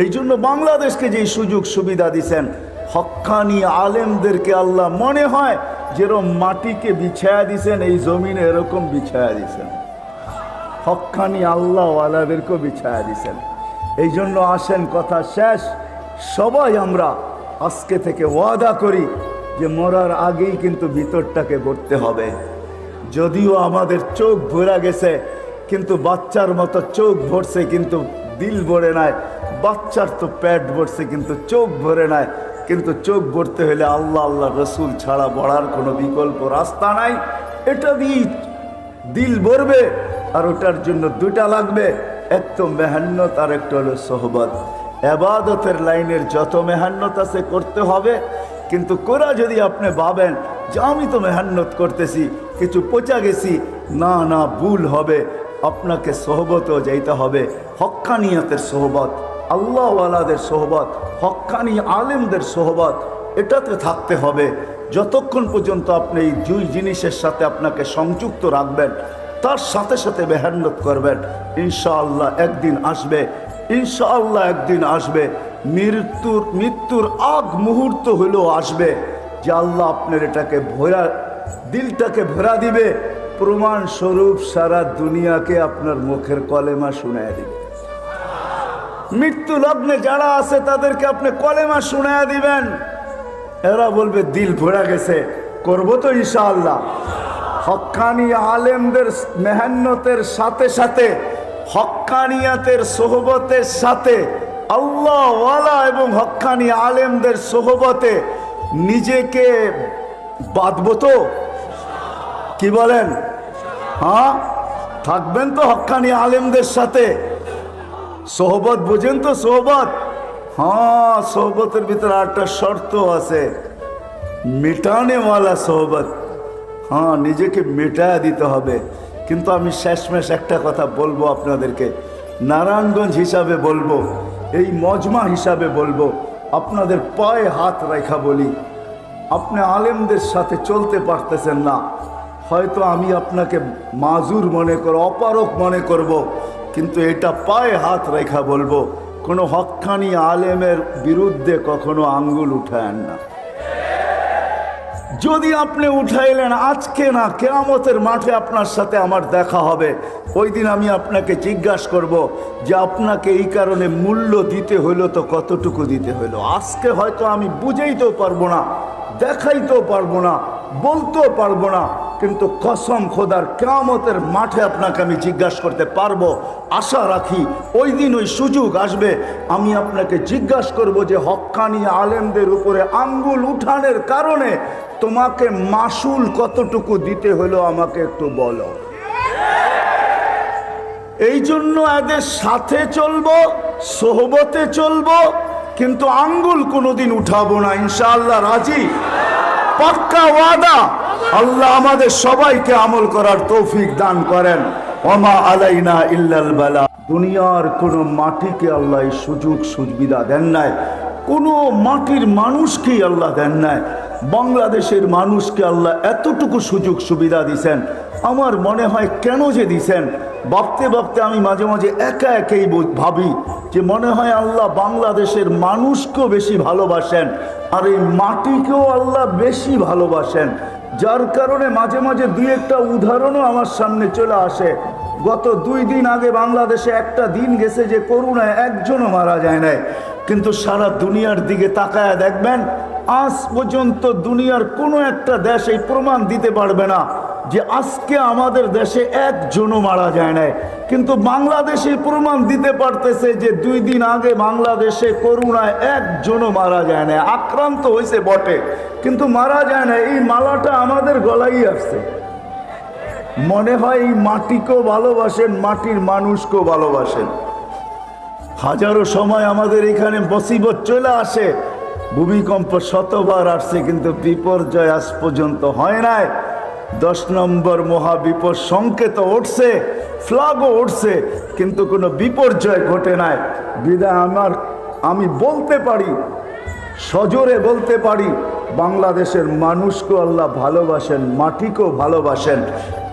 এই জন্য বাংলাদেশকে যে সুযোগ সুবিধা দিছেন, হক্কানি আলেমদেরকে আল্লাহ মনে হয় যেরকম মাটিকে বিছায়া দিছেন, এই জমিনে এরকম বিছায়া দিছেন, হক্কানি আল্লাহ ওয়ালাদেরকেও বিছায়া দিছেন। এই জন্য আসেন, কথা শেষ, সবাই আমরা আজকে থেকে ওয়াদা করি যে মরার আগেই কিন্তু ভিতরটাকে গড়তে হবে। যদিও আমাদের চোখ ভরা গেছে, কিন্তু বাচ্চার মতো চোখ ভরছে কিন্তু দিল ভরে নাই, বাচ্চার তো পেট ভরছে কিন্তু চোখ ভরে নাই। কিন্তু চোখ ভরতে হলে আল্লাহ আল্লাহ রসুল ছাড়া বড়ার কোনো বিকল্প রাস্তা নাই। এটা দিয়ে দিল ভরবে, আর ওটার জন্য দুটা লাগবে, এক তো মেহান্নত আর একটা হলো সোহবত। এবাদতের লাইনের যত মেহান্নত আছে করতে হবে, কিন্তু কোরা যদি আপনি ভাবেন যে আমি তো মেহান্নত করতেছি, কিছু পচা গেছি, না না, ভুল হবে। আপনাকে সোহবতও যাইতে হবে, হক্কানিয়াতের সোহবত, আল্লাহওয়ালাদের সোহবত, হক্কানি আলেমদের সোহবত, এটাতে থাকতে হবে। যতক্ষণ পর্যন্ত আপনি এই দুই জিনিসের সাথে আপনাকে সংযুক্ত রাখবেন, তার সাথে সাথে মেহান্নত করবেন, ইনশাআল্লাহ একদিন আসবে, ইনশাআল্লাহ একদিন আসবে। মৃত্যুর আগ মুহূর্ত হলেও আসবে যে আল্লাহ আপনার এটাকে ভরা, দিলটাকে ভরা দিবে। প্রমাণ স্বরূপ সারা দুনিয়াকে আপনার মুখের কলেমা শুনায় দিবে। মৃত্যু লগ্নে যারা আছে তাদেরকে আপনি কলেমা শুনায় দিবেন, এরা বলবে দিল ভরা গেছে, করবো তো ইনশাআল্লাহ। হক্কানি আলেমদের মেহান্নতের সাথে সাথে, হক্কানিয়াতের সোহবতের সাথে, আল্লাহ ওয়ালা এবং হক্কানি আলেমদের সোহবতে নিজেকে বাঁধবো তো? কি বলেন? হ্যাঁ, থাকবেন তো হক্কানি আলেমদের সাথে? সোহবত বুঝেন তো? সোহবত, হ্যাঁ, সোহবতের ভিতরে একটা শর্ত আছে, মেটানেওয়ালা সোহবত। হ্যাঁ, নিজেকে মেটায়া দিতে হবে। কিন্তু আমি শেষমেশ একটা কথা বলবো আপনাদেরকে, নারায়ণগঞ্জ হিসাবে বলবো, এই মজমা হিসাবে বলবো, আপনাদের পায়ে হাত রেখা বলি, আপনি আলেমদের সাথে চলতে পারতেছেন না, হয়তো আমি আপনাকে মাজুর মনে করব, অপারক মনে করব, কিন্তু এটা পায়ে হাত রেখা বলবো, কোনো হক্কানি আলেমের বিরুদ্ধে কখনো আঙ্গুল উঠায়েন না। যদি আপনি উঠাইলেন, আজকে না, কিয়ামতের মাঠে আপনার সাথে আমার দেখা হবে, ওই দিন আমি আপনাকে জিজ্ঞাসা করব যে আপনাকে এই কারণে মূল্য দিতে হইলো তো কতটুকু দিতে হইলো। আজকে হয়তো আমি বুঝাইতেও পারবো না, দেখাইতেও পারবো না, বলতেও পারবো না, কিন্তু কসম খোদার কিয়ামতের মাঠে আপনাকে আমি জিজ্ঞাসা করতে পারবো। আশা রাখি ওই দিন ওই সুযোগ আসবে, আমি আপনাকে জিজ্ঞাসা করব যে হক্কানি আলেমদের উপরে আঙ্গুল উঠানের কারণে তোমাকে মাসুল কতটুকু দিতে হলো আমাকে একটু বলো। এই জন্য এদের সাথে চলবো, সোহবতে চলবো, কিন্তু আঙ্গুল কোনোদিন উঠাবো না, ইনশাআল্লাহ। রাজি? পাক্কা ওয়াদা। আল্লাহ আমাদের সবাইকে আমল করার তৌফিক দান করেন। ওমা আলাইনা ইল্লাল বালা। দুনিয়ার কোনো মাটিকে আল্লাহ এই সুযোগ সুবিধা দেন নাই, কোনো মাটির মানুষকেই আল্লাহ দেন নাই। বাংলাদেশের মানুষকে আল্লাহ এতটুকু সুযোগ সুবিধা দিছেন, আমার মনে হয় কেন যে দিছেন, ভাবতে ভাবতে আমি মাঝে মাঝে একা একাই ভাবি যে মনে হয় আল্লাহ বাংলাদেশের মানুষকেও বেশি ভালোবাসেন, আর এই মাটিকেও আল্লাহ বেশি ভালোবাসেন। যার কারণে মাঝে মাঝে দুই একটা উদাহরণও আমার সামনে চলে আসে। গত 2 দিন আগে বাংলাদেশে একটা দিন গেছে যে করোনায় একজনও মারা যায় নাই, কিন্তু সারা দুনিয়ার দিকে তাকায় দেখবেন আজ পর্যন্ত দুনিয়ার কোনো একটা দেশ এই প্রমাণ দিতে পারবে না যে আজকে আমাদের দেশে একজনও মারা যায় নাই। কিন্তু বাংলাদেশে প্রমাণ দিতে পারতেছে যে 2 দিন আগে বাংলাদেশে করোনায় একজনও মারা যায় না। আক্রান্ত হয়েছে বটে, কিন্তু মারা যায় না। এই মালাটা আমাদের গলায় আসছে। মনে হয় এই মাটিকেও ভালোবাসেন, মাটির মানুষকেও ভালোবাসেন। হাজারো সময় আমাদের এখানে মুসিবত চলে আসে, ভূমিকম্প শতবার আসছে, কিন্তু বিপর্যয় আজ পর্যন্ত হয় নাই। 10 নম্বর মহাবিপদ সংকেত উঠছে, ফ্ল্যাগও উঠছে, কিন্তু কোনো বিপর্যয় ঘটে নাই। বিদায় আমি বলতে পারি, সজোরে বলতে পারি, বাংলাদেশের মানুষকেও আল্লাহ ভালোবাসেন, মাটিকেও ভালোবাসেন।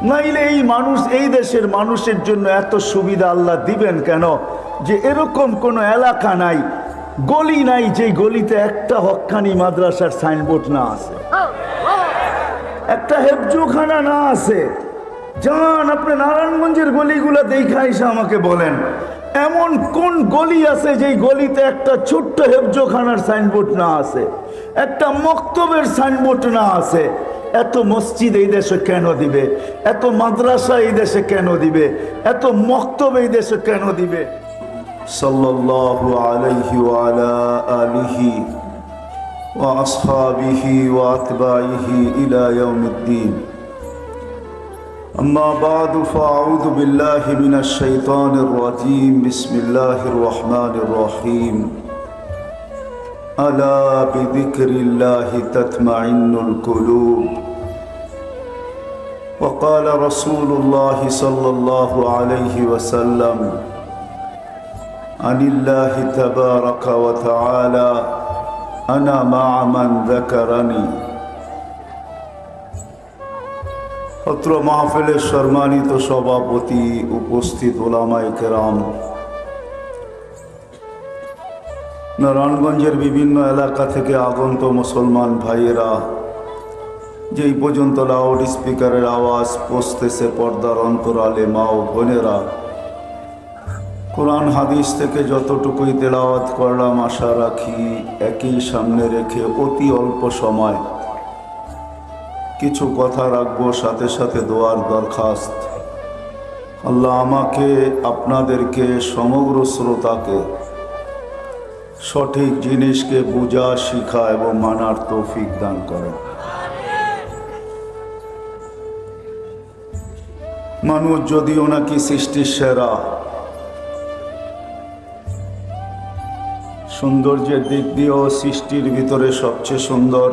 নাইলে এই মানুষ, এই দেশের মানুষের জন্য এত সুবিধা আল্লাহ দিবেন কেন? যে এরকম কোনো এলাকা নাই, গলি নাই, যে গলিতে একটা হক্কানি মাদ্রাসার সাইনবোর্ড না আছে, একটা হেফজোখানা না আছে। যান আপনি নারায়ণগঞ্জের গলিগুলো দেখা এসে আমাকে বলেন, এমন কোন গলি আছে যেই গলিতে একটা ছোট্ট হেফজোখানার সাইনবোর্ড না আছে, একটা মক্তবের সাইনবোর্ড না আছে? এত মসজিদ এই দেশে কেন দিবে? এত মাদ্রাসা এই দেশে কেন দিবে? এত মক্তব এই দেশে কেন দিবে? সাল্লাল্লাহু আলাইহি ওয়া আলা আলিহি ওয়া আসহাবিহি ওয়া আতবাইহি ইলা ইয়াউমিদ্দিন। أما بعد فأعوذ بالله من الشيطان الرجيم بسم الله الرحمن الرحيم ألا بذكر الله تطمئن القلوب وقال رسول الله صلى الله عليه وسلم عن الله تبارك وتعالى أنا مع من ذكرني। অত্র মাহফিলের সম্মানিত সভাপতি, উপস্থিত ওলামায়ে কেরাম, নারায়ণগঞ্জের বিভিন্ন এলাকা থেকে আগত মুসলমান ভাইয়েরা, যেই পর্যন্ত লাউড স্পিকারের আওয়াজ পৌঁছতেছে পর্দার অন্তরালে মা ও বোনেরা, কোরআন হাদিস থেকে যতটুকুই তেলাওয়াত করলাম আশা রাখি একই সামনে রেখে অতি অল্প সময় কিছু কথা রাখবো, সাথে সাথে দোয়ার দরখাস্ত। আল্লাহ আমাকে, আপনাদেরকে, সমগ্র শ্রোতাকে সঠিক জিনিসকে বুঝা, শিখা এবং মানার তৌফিক দান করেন। মানুষ যদিও নাকি সৃষ্টির সেরা, সৌন্দর্যের দিক দিয়েও সৃষ্টির ভিতরে সবচেয়ে সুন্দর,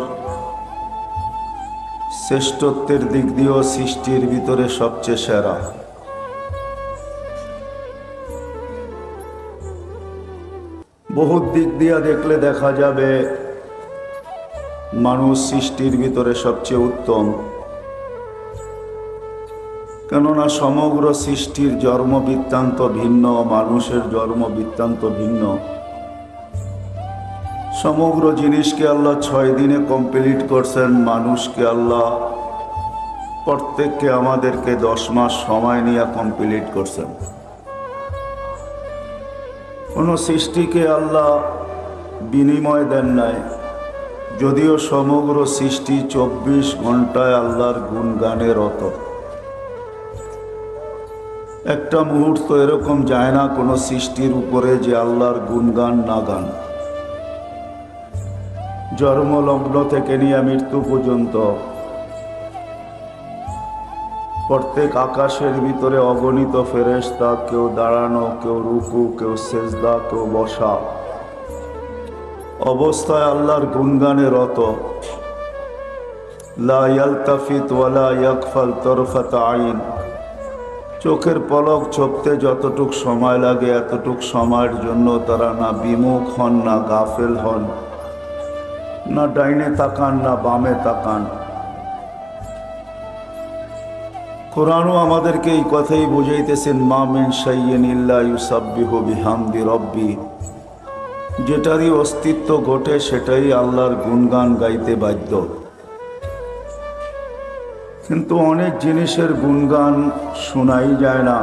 শ্রেষ্ঠত্বের দিক দিয়েও সৃষ্টির ভিতরে সবচেয়ে সেরা। বহুত দিক দিয়ে দেখলে দেখা যাবে মানুষ সৃষ্টির ভিতরে সবচেয়ে উত্তম, কেননা সমগ্র সৃষ্টির জন্ম বৃত্তান্ত ভিন্ন, মানুষের জন্ম বৃত্তান্ত ভিন্ন। সমগ্র জিনিসকে আল্লাহ 6 দিনে কমপ্লিট করছেন, মানুষকে আল্লাহ প্রত্যেককে আমাদেরকে 10 মাস সময় নিয়ে কমপ্লিট করছেন। কোনো সৃষ্টিকে আল্লাহ বিনিময় দেন নাই, যদিও সমগ্র সৃষ্টি 24 ঘন্টায় আল্লাহর গুণগানে রত। একটা মুহূর্ত এরকম যায় না কোনো সৃষ্টির উপরে যে আল্লাহর গুণগান না গান। জন্মলগ্ন থেকে নিয়ে মৃত্যু পর্যন্ত প্রত্যেক আকাশের ভিতরে অগণিত ফেরেশতা, কেউ দাঁড়ানো, কেউ রুকু, কেউ সেজদা, কেউ বসা অবস্থায় আল্লাহর গুণগানে রত। লা ইয়ালতাফিত ওয়ালা ইয়াগফাল তরফাত আইন, চোখের পলক ঝপতে যতটুক সময় লাগে এতটুক সময়ের জন্য তারা না বিমুখ হন, না গাফেল হন, না ডাইনে তাকান, না বামে তাকান। কোরআনও আমাদেরকে এই কথাই বুঝাইতেছেন, মা মিন শাইইন ইল্লা ইউসাব্বিহু বিহামদি রাব্বি, যেটারই অস্তিত্ব ঘটে সেটাই আল্লাহর গুণগান গাইতে বাধ্য। কিন্তু অনেক জিনিসের গুণগান শোনাই যায় না,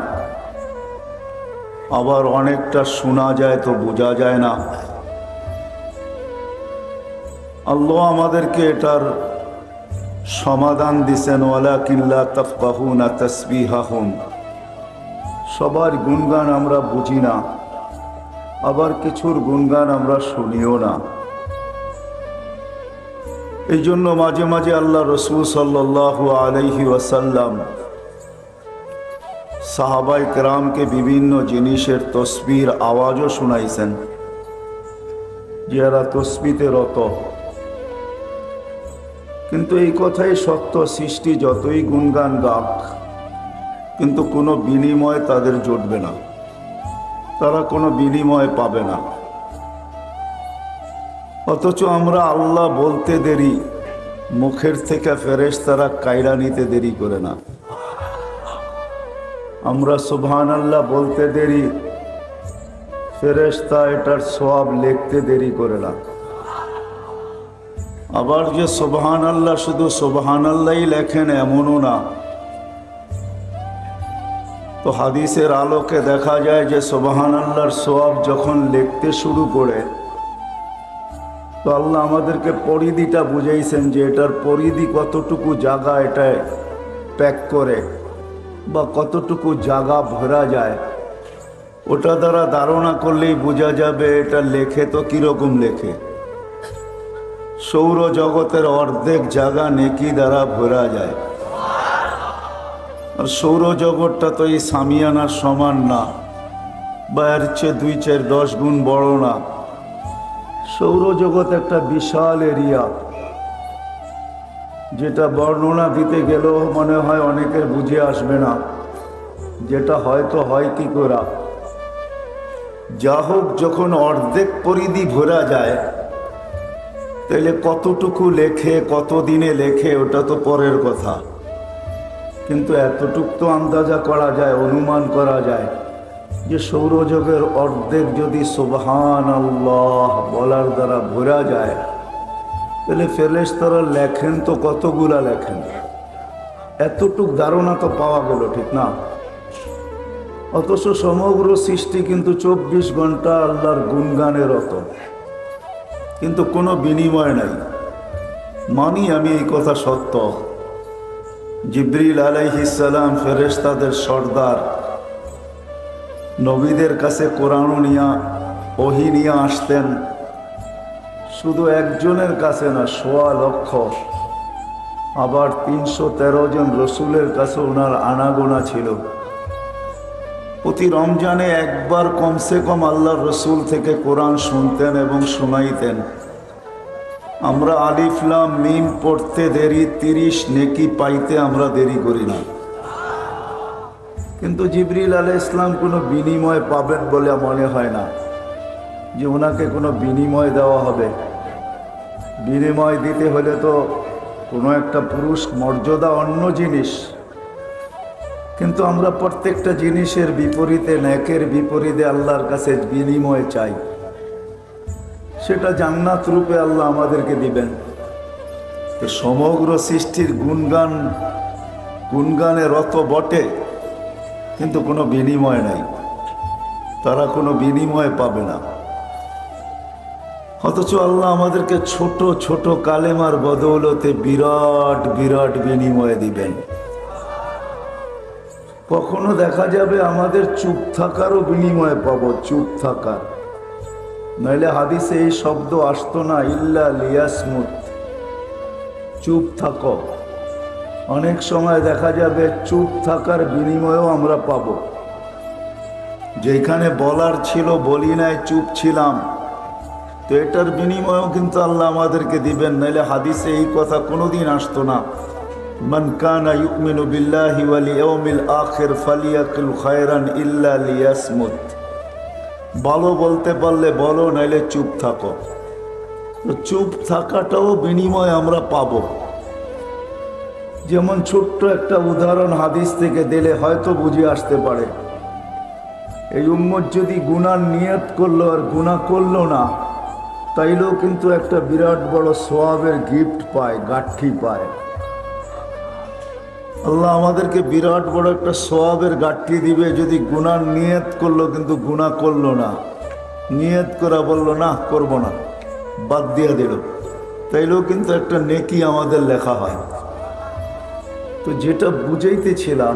আবার অনেকটা শোনা যায় তো বোঝা যায় না। আল্লাহ আমাদেরকে এটার সমাধান দিছেন, ওয়ালাকিন লা তাফকাহুনা তাসবিহাহুম। সবার গুণগান আমরা বুঝি না, আবার কিছুর গুণগান আমরা শুনিও না। এই জন্য মাঝে মাঝে আল্লাহ রসুল সাল্লাল্লাহু আলাইহি ওয়াসাল্লাম সাহাবায়ে কেরামকে বিভিন্ন জিনিসের তসবির আওয়াজও শুনাইছেন, যারা তসবিতে রত। কিন্তু এই কথাই সত্য, সৃষ্টি যতই গুণগান গাক, কিন্তু কোনো বিনিময় তাদের জুটবে না, তারা কোনো বিনিময় পাবে না। অথচ আমরা আল্লাহ বলতে দেরি, মুখের থেকে ফেরেশতারা কায়রা নিতে দেরি করে না। আমরা সুবহানাল্লাহ বলতে দেরি, ফেরেশতা এটার সওয়াব লিখতে দেরি করে না। আবার যে সুবহানাল্লাহ শুধু সুবহানাল্লাহই লেখেন এমনও না। তো হাদিসের আলোকে দেখা যায় যে সুবহানাল্লাহর সওয়াব যখন লিখতে শুরু করে, তো আল্লাহ আমাদেরকে পরিধিটা বুঝাইছেন যে এটার পরিধি কতটুকু জায়গা এটায় প্যাক করে বা কতটুকু জায়গা ভরা যায়, ওটা দ্বারা ধারণা করলেই বোঝা যাবে এটা লেখে তো কিরকম লেখে। সৌরজগতের অর্ধেক জায়গা নেকি দ্বারা ভরা যায়। আর সৌরজগৎটা তো এই সামিয়ানার সমান না, বা এর চেয়ে 2-4-10 গুণ বড় না। সৌরজগৎ একটা বিশাল এরিয়া, যেটা বর্ণনা দিতে গেলেও মনে হয় অনেকের বুঝে আসবে না, যেটা হয়তো হয় কি করা। যা হোক, যখন অর্ধেক পরিধি ভরা যায়, তাইলে কতটুকু লেখে, কত দিনে লেখে, ওটা তো পরের কথা। কিন্তু এতটুক তো আন্দাজা করা যায়, অনুমান করা যায় যে সৌরজগের অর্ধেক যদি সুবহানাল্লাহ বলার দ্বারা ভরা যায়, তাহলে ফেরেশতারা লেখেন তো কতগুলা লেখেন। এতটুক ধারণা তো পাওয়া গেল, ঠিক না? অথচ সমগ্র সৃষ্টি কিন্তু 24 ঘন্টা আল্লাহর গুণগানে রত, কিন্তু কোনো বিনিময় নাই। মানি আমি এই কথা সত্য। জিবরিল আলাইহিস সালাম ফেরেশতাদের সর্দার, নবীদের কাছে কোরআন নিয়া ওহী নিয়ে আসতেন। শুধু একজনের কাছে না, 1.25 লক্ষ। আবার 313 জন রসুলের কাছে ওনার আনাগোনা ছিল। প্রতি রমজানে একবার কমসে কম আল্লাহর রসুল থেকে কোরআন শুনতেন এবং শোনাইতেন। আমরা আলিফ লাম মিম পড়তে দেরি, 30 নেকি পাইতে আমরা দেরি করি না। কিন্তু জিবরিল আলাইহিস সালাম কোনো বিনিময় পাবেন বলে মনে হয় না যে ওনাকে কোনো বিনিময় দেওয়া হবে। বিনিময় দিতে হলে তো কোনো একটা পুরুষ মর্যাদা, অন্য জিনিস। কিন্তু আমরা প্রত্যেকটা জিনিসের বিপরীতে, নেকের বিপরীতে আল্লাহর কাছে বিনিময় চাই। সেটা জান্নাত রূপে আল্লাহ আমাদেরকে দিবেন। তো সমগ্র সৃষ্টির গুণগানে রত বটে, কিন্তু কোনো বিনিময় নাই। তারা কোনো বিনিময় পাবে না। অথচ আল্লাহ আমাদেরকে ছোট ছোট কালেমার বদৌলতে বিরাট বিরাট বিনিময় দিবেন। কখনো দেখা যাবে আমাদের চুপ থাকারও বিনিময় পাবো, চুপ থাকার। নইলে হাদিসে এই শব্দ আসতো না, ইল্লা লিয়াসমুত, চুপ থাকো। অনেক সময় দেখা যাবে চুপ থাকার বিনিময়ও আমরা পাবো। যেখানে বলার ছিল বলি নাই, চুপ ছিলাম, তো এটার বিনিময়ও কিন্তু আল্লাহ আমাদেরকে দিবেন। নাইলে হাদিসে এই কথা কোনোদিন আসতো না, মান কানা ইউমিনু বিল্লাহি ওয়াল ইয়াউমিল আখির ফালিয়াকুল খায়রান ইল্লা লিয়াসমুত। ভালো বলতে পারলে বলো, নাইলে চুপ থাকো। তো চুপ থাকাটাও বিনিময় আমরা পাবো। যেমন ছোট্ট একটা উদাহরণ হাদিস থেকে দিলে হয়তো বুঝে আসতে পারে। এই উম্মত যদি গুনার নিয়ত করলো আর গুনাহ করলো না, তাইলেও কিন্তু একটা বিরাট বড় সওয়াবের গিফট পায়, গাঠি পায়। আল্লাহ আমাদেরকে বিরাট বড় একটা সওয়াবের গাঠি দিবে যদি গুনার নিয়ত করলো কিন্তু গুনাহ করলো না। নিয়ত করা বললো না করব না, বাদ দিয়ে দিল, তাইলেও কিন্তু একটা নেকি আমাদের লেখা হয়। তো যেটা বুঝাইতেছিলাম,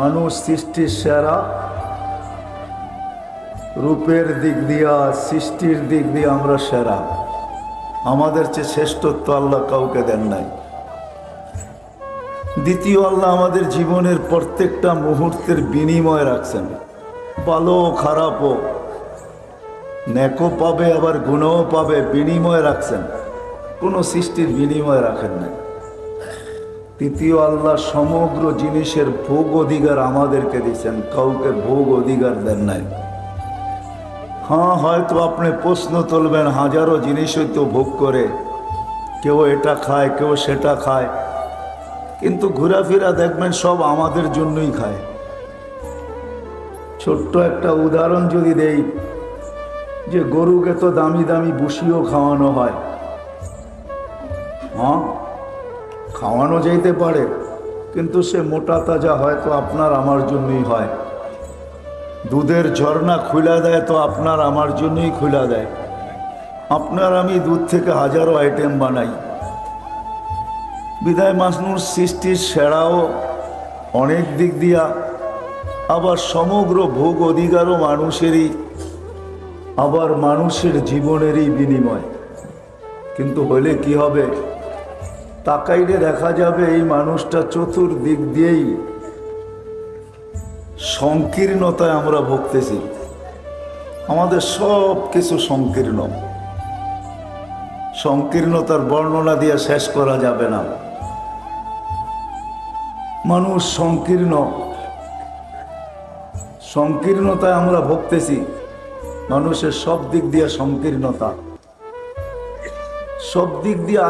মানুষ সৃষ্টির সেরা, রূপের দিক দিয়া সৃষ্টির দিক দিয়ে আমরা সেরা। আমাদের চেয়ে শ্রেষ্ঠত্ব আল্লাহ কাউকে দেন নাই। দ্বিতীয়, আল্লাহ আমাদের জীবনের প্রত্যেকটা মুহূর্তের বিনিময় রাখছেন, ভালো খারাপও, নেকও পাবে আবার গুণও পাবে, বিনিময় রাখছেন, কোনো সৃষ্টির বিনিময় রাখেন নাই। তৃতীয়, আল্লাহ সমগ্র জিনিসের ভোগ অধিকার আমাদেরকে দিচ্ছেন, কাউকে ভোগ অধিকার দেন নাই। হ্যাঁ, হয়তো আপনি প্রশ্ন তুলবেন, হাজারো জিনিসই তো ভোগ করে, কেউ এটা খায়, কেউ সেটা খায়, কিন্তু ঘোরাফেরা দেখবেন সব আমাদের জন্যই খায়। ছোট্ট একটা উদাহরণ যদি দেই, যে গরুকে তো দামি দামি ভুসিও খাওয়ানো হয়। হ্যাঁ, খাওয়ানো যেতে পারে, কিন্তু সে মোটা তাজা হয়তো আপনার আমার জন্যই হয়। দুধের ঝর্ণা খুলে দেয় তো আপনার আমার জন্যই খুলে দেয়। আপনার আমি দুধ থেকে হাজারো আইটেম বানাই। বিদায় মানুষ সৃষ্টির সেরাও অনেক দিক দিয়া, আবার সমগ্র ভোগ অধিকারও মানুষেরই, আবার মানুষের জীবনেরই বিনিময়। কিন্তু হলে কি হবে, তাকাইলে দেখা যাবে এই মানুষটা চতুর্দিক দিয়েই সংকীর্ণতায় আমরা ভুগতেছি। আমাদের সব কিছু সংকীর্ণ, সংকীর্ণতার বর্ণনা দিয়ে শেষ করা যাবে না। মানুষ সংকীর্ণ, সংকীর্ণতায় আমরা ভুগতেছি। মানুষের সব দিক দিয়ে সংকীর্ণতা, সব দিক দিয়ে